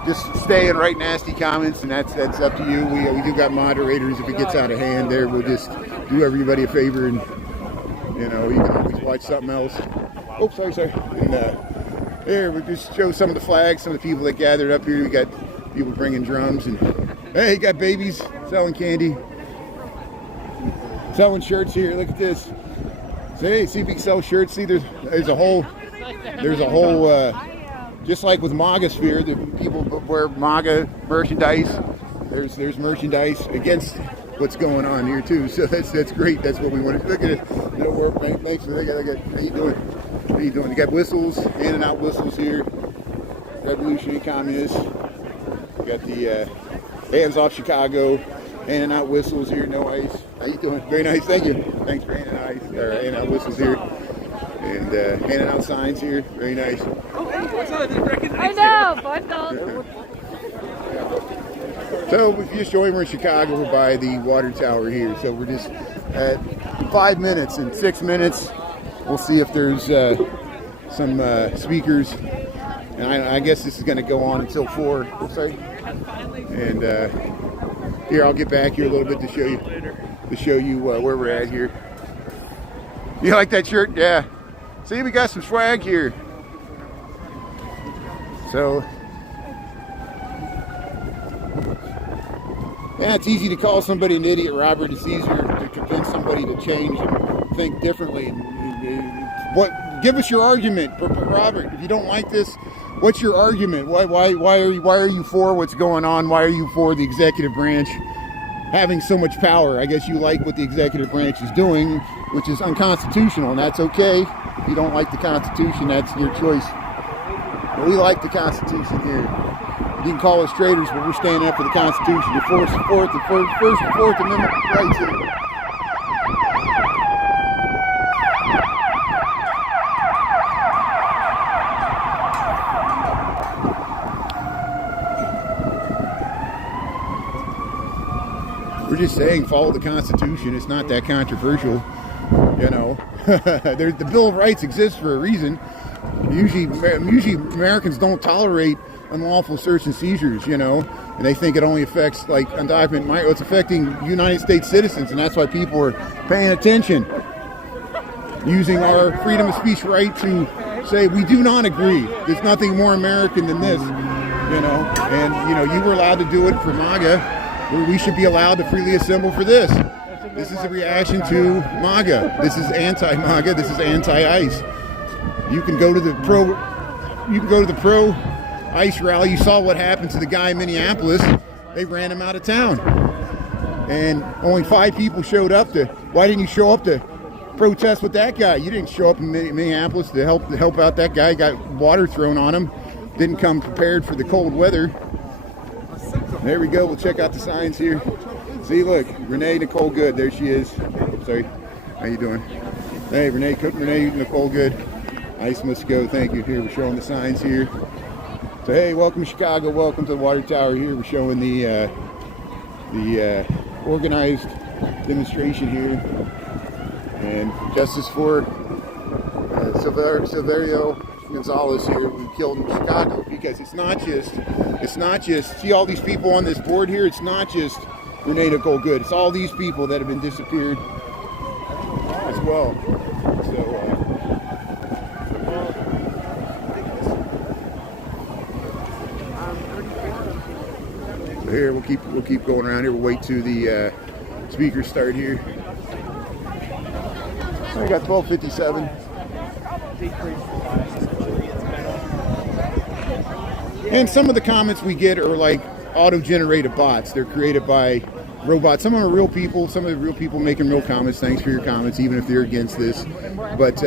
just stay and write nasty comments, and that's up to you. We do got moderators. If it gets out of hand there, we'll just do everybody a favor, and you know, you can always watch something else. Oh, sorry. And there, we'll just show some of the flags, some of the people that gathered up here. We got people bringing drums, and hey, you got babies selling candy, selling shirts here. Look at this. See if you can sell shirts. See, there's a whole, just like with MAGA sphere, the people wear MAGA merchandise. There's merchandise against what's going on here too. So that's great. That's what we want to look at it. No work. Thanks. How you doing? How you doing? You got whistles, in and out whistles here. Revolutionary communists. We got the hands off Chicago, in and out whistles here. No ice. How you doing? Very nice. Thank you. Thanks for handing out whistles here. And handing out signs here. Very nice. I know, bundle. So if you just joined, we're in Chicago. We're by the water tower here. So we're just at 5 minutes. In 6 minutes, we'll see if there's some speakers. And I guess this is going to go on until 4. Oh, sorry. And here, I'll get back here a little bit to show you where we're at here. You like that shirt? Yeah. See, we got some swag here. So, yeah, it's easy to call somebody an idiot, Robert. It's easier to convince somebody to change and think differently. Give us your argument, Robert. If you don't like this, what's your argument? Why are you for what's going on? Why are you for the executive branch having so much power? I guess you like what the executive branch is doing, which is unconstitutional, and that's okay. If you don't like the Constitution, that's your choice. But we like the Constitution here. You can call us traitors, but we're standing up for the Constitution. The First and Fourth Amendment rights here. We're just saying follow the Constitution. It's not that controversial, you know. The Bill of Rights exists for a reason. Usually Americans don't tolerate unlawful search and seizures, you know, and they think it only affects like undocumented migrants. It's affecting United States citizens, and that's why people are paying attention, using our freedom of speech right to say we do not agree. There's nothing more American than this, you know. And you know, you were allowed to do it for MAGA. We should be allowed to freely assemble for this. This is a reaction to MAGA. This is anti-MAGA. This is anti-ICE. You can go to the pro ICE rally. You saw what happened to the guy in Minneapolis. They ran him out of town, and only 5 people showed up to. Why didn't you show up to protest with that guy? You didn't show up in Minneapolis to help out that guy. Got water thrown on him. Didn't come prepared for the cold weather. There we go. We'll check out the signs here. See, look, Renee Nicole Good. There she is. Oh, sorry. How you doing? Hey, Renee Nicole Good. ICE must go. Thank you. Here we're showing the signs here. So hey, welcome to Chicago. Welcome to the water tower. Here we're showing the organized demonstration here, and justice for Silverio Gonzalez here, we killed in Chicago, because it's not just see all these people on this board here. It's not just Renee Nicole Good. It's all these people that have been disappeared as well. So So here we'll keep going around here. We'll wait till the speakers start here. I got 1257. And some of the comments we get are like auto-generated bots. They're created by robots. Some of them are real people. Some of the real people making real comments. Thanks for your comments, even if they're against this. But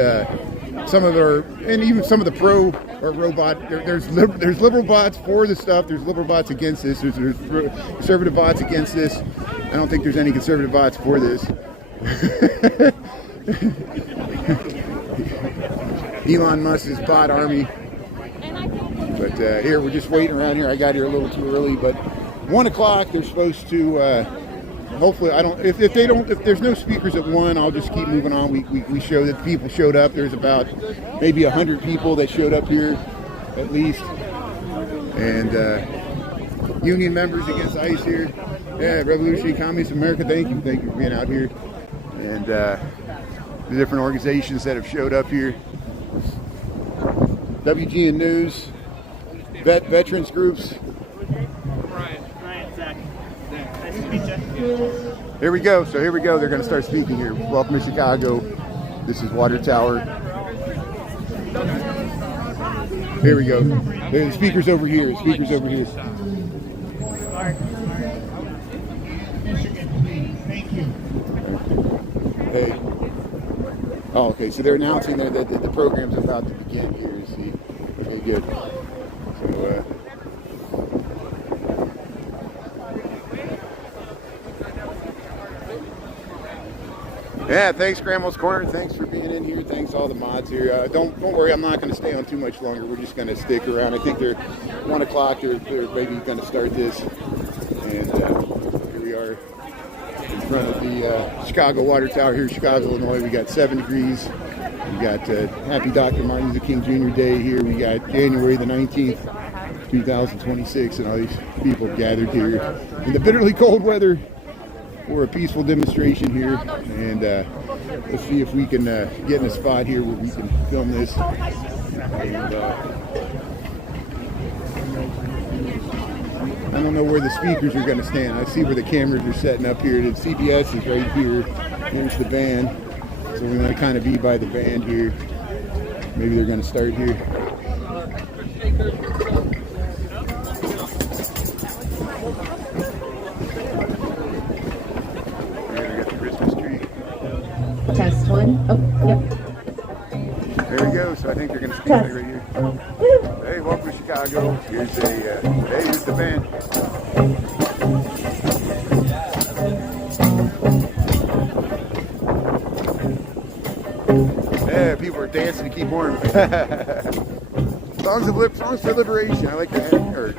some of are, and even some of the pro or robot. There's liberal bots for this stuff. There's liberal bots against this. There's conservative bots against this. I don't think there's any conservative bots for this. Elon Musk's bot army. But here we're just waiting around here. I got here a little too early, but 1 o'clock they're supposed to. Hopefully, I don't. If there's no speakers at 1, I'll just keep moving on. We show that people showed up. There's about maybe 100 people that showed up here, at least. And union members against ICE here. Yeah, Revolutionary Communist America. Thank you for being out here. And the different organizations that have showed up here. WGN News, veterans groups. Here we go. So here we go. They're going to start speaking here. Welcome to Chicago. This is Water Tower. Here we go. The speakers over here. Speakers over here. Hey. Oh, okay. So they're announcing that the program's about to begin here. See. Okay, good. So. Yeah, thanks Grandma's Corner. Thanks for being in here. Thanks all the mods here. Don't worry, I'm not going to stay on too much longer. We're just going to stick around. I think they're 1 o'clock. They're maybe going to start this. And here we are in front of the Chicago Water Tower here in Chicago, Illinois. We got 7 degrees. We got Happy Dr. Martin Luther King Jr. Day here. We got January the 19th, 2026, and all these people gathered here in the bitterly cold weather for a peaceful demonstration here, and let's see if we can get in a spot here where we can film this. And, I don't know where the speakers are going to stand. I see where the cameras are setting up here. The CBS is right here. There's the band, so we're going to kind of be by the band here. Maybe they're going to start here. Test 1. Oh, yep. There we go. So I think they're going to speak right here. Hey, welcome to Chicago. Here's the band. Yeah, people are dancing to keep warm. songs for liberation. I like that. Or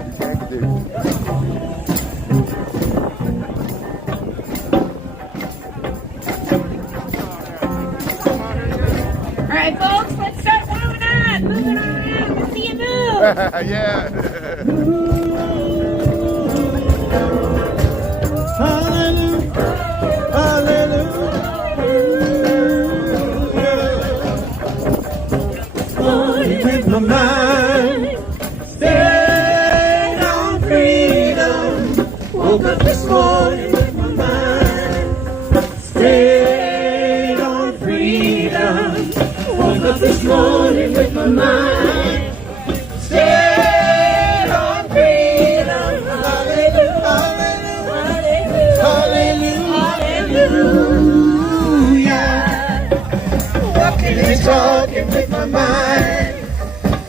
All right, folks, let's start moving on. Moving on around. Let's see you move. Yeah. Hallelujah, hallelujah. Morning with my mind, stayed on freedom. Woke up this morning with my mind, stayed on freedom. Woke up this morning with my mind, stayed on freedom. Hallelujah, hallelujah, hallelujah. Walking and talking with my mind,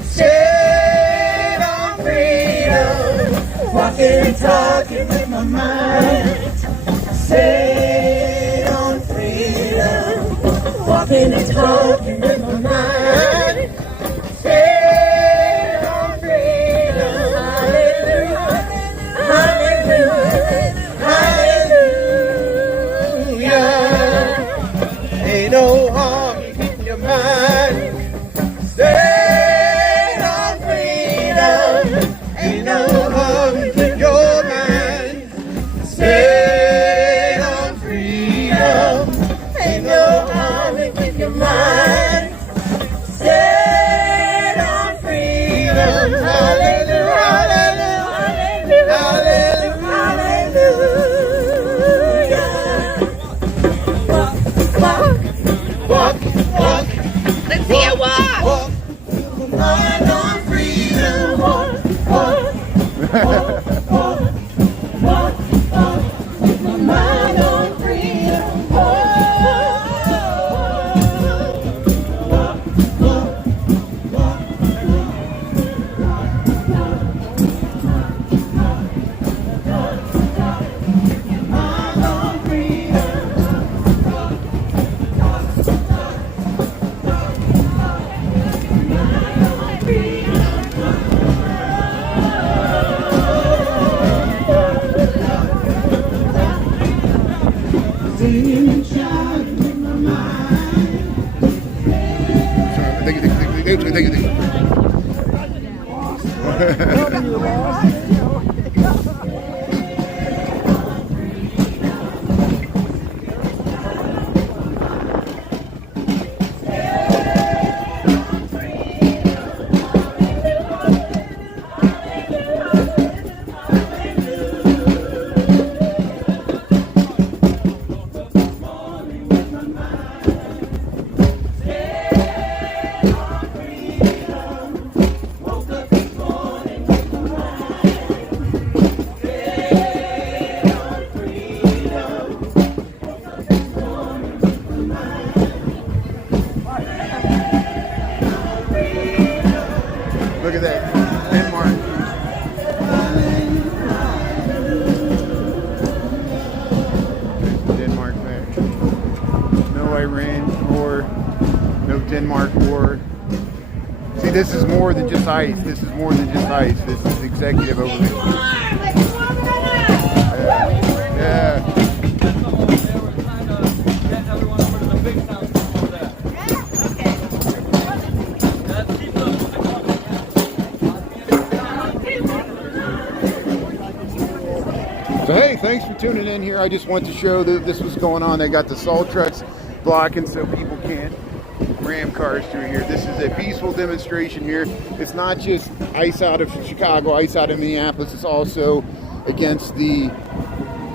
stayed on freedom. Walking and talking with my mind, stayed on freedom. Walking and talking with my mind, stayed on freedom. Hallelujah, hallelujah, hallelujah. Ain't no harm in keeping your mind, stayed on freedom. Ain't no harm in keeping your mind, stayed on freedom. Ain't no harm in keeping your mind, with my mind on freedom. Look at that, Denmark. Denmark back. No Iran war, no Denmark war. See, this is more than just ice. This is more than just ice. This is executive overreach. Yeah. So hey, thanks for tuning in here. I just want to show that this was going on. They got the salt trucks blocking so people can't ram cars through here. This is a peaceful demonstration here. It's not just ice out of Chicago, ice out of Minneapolis. It's also against the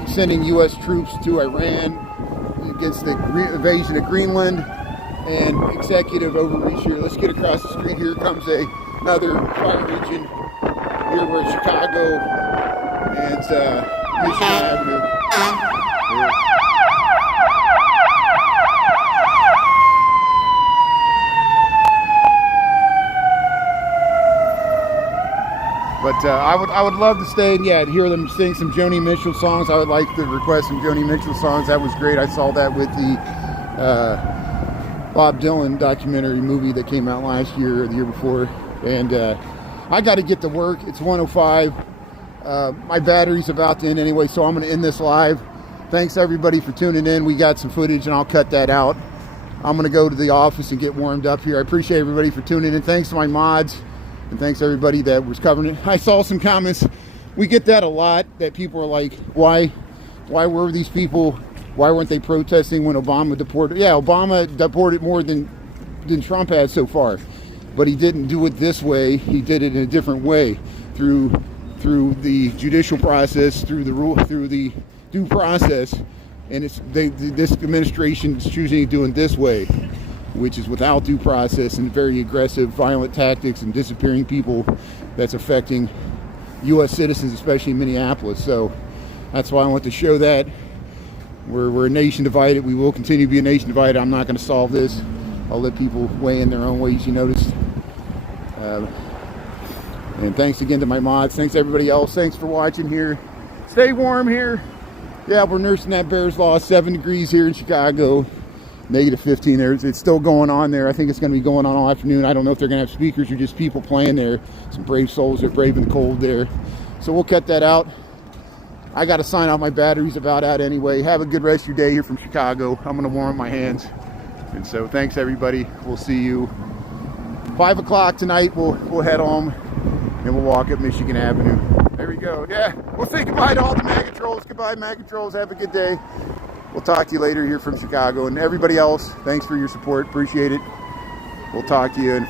sending U.S. troops to Iran, against the invasion of Greenland, and executive overreach here. Let's get across the street. Here comes another fire region. Here we're Chicago, and Michigan Avenue. Here. But I would love to stay and hear them sing some Joni Mitchell songs. I would like to request some Joni Mitchell songs. That was great. I saw that with the Bob Dylan documentary movie that came out last year or the year before. And I got to get to work. It's 1:05. My battery's about to end anyway, so I'm going to end this live. Thanks everybody for tuning in. We got some footage and I'll cut that out. I'm going to go to the office and get warmed up here. I appreciate everybody for tuning in. Thanks to my mods. And thanks everybody that was covering it. I saw some comments. We get that a lot, that people are like, why were these people, why weren't they protesting when Obama deported? Yeah, Obama deported more than Trump has so far. But he didn't do it this way. He did it in a different way, through the judicial process, through the due process. And this administration is choosing to do it this way, which is without due process and very aggressive, violent tactics and disappearing people that's affecting U.S. citizens, especially in Minneapolis. So that's why I want to show that. We're a nation divided. We will continue to be a nation divided. I'm not going to solve this. I'll let people weigh in their own ways, you noticed. And thanks again to my mods. Thanks everybody else. Thanks for watching here. Stay warm here. Yeah, we're nursing that Bears loss. 7 degrees here in Chicago. -15 there. It's still going on there. I think it's going to be going on all afternoon. I don't know if they're going to have speakers or just people playing there. Some brave souls that are braving the cold there. So we'll cut that out. I got to sign out. My battery's about out anyway. Have a good rest of your day here from Chicago. I'm going to warm up my hands. And so thanks everybody. We'll see you 5 o'clock tonight. We'll head home and we'll walk up Michigan Avenue. There we go. Yeah, we'll say goodbye to all the MAGA trolls. Goodbye, MAGA trolls. Have a good day. We'll talk to you later here from Chicago. And everybody else, thanks for your support. Appreciate it. We'll talk to you in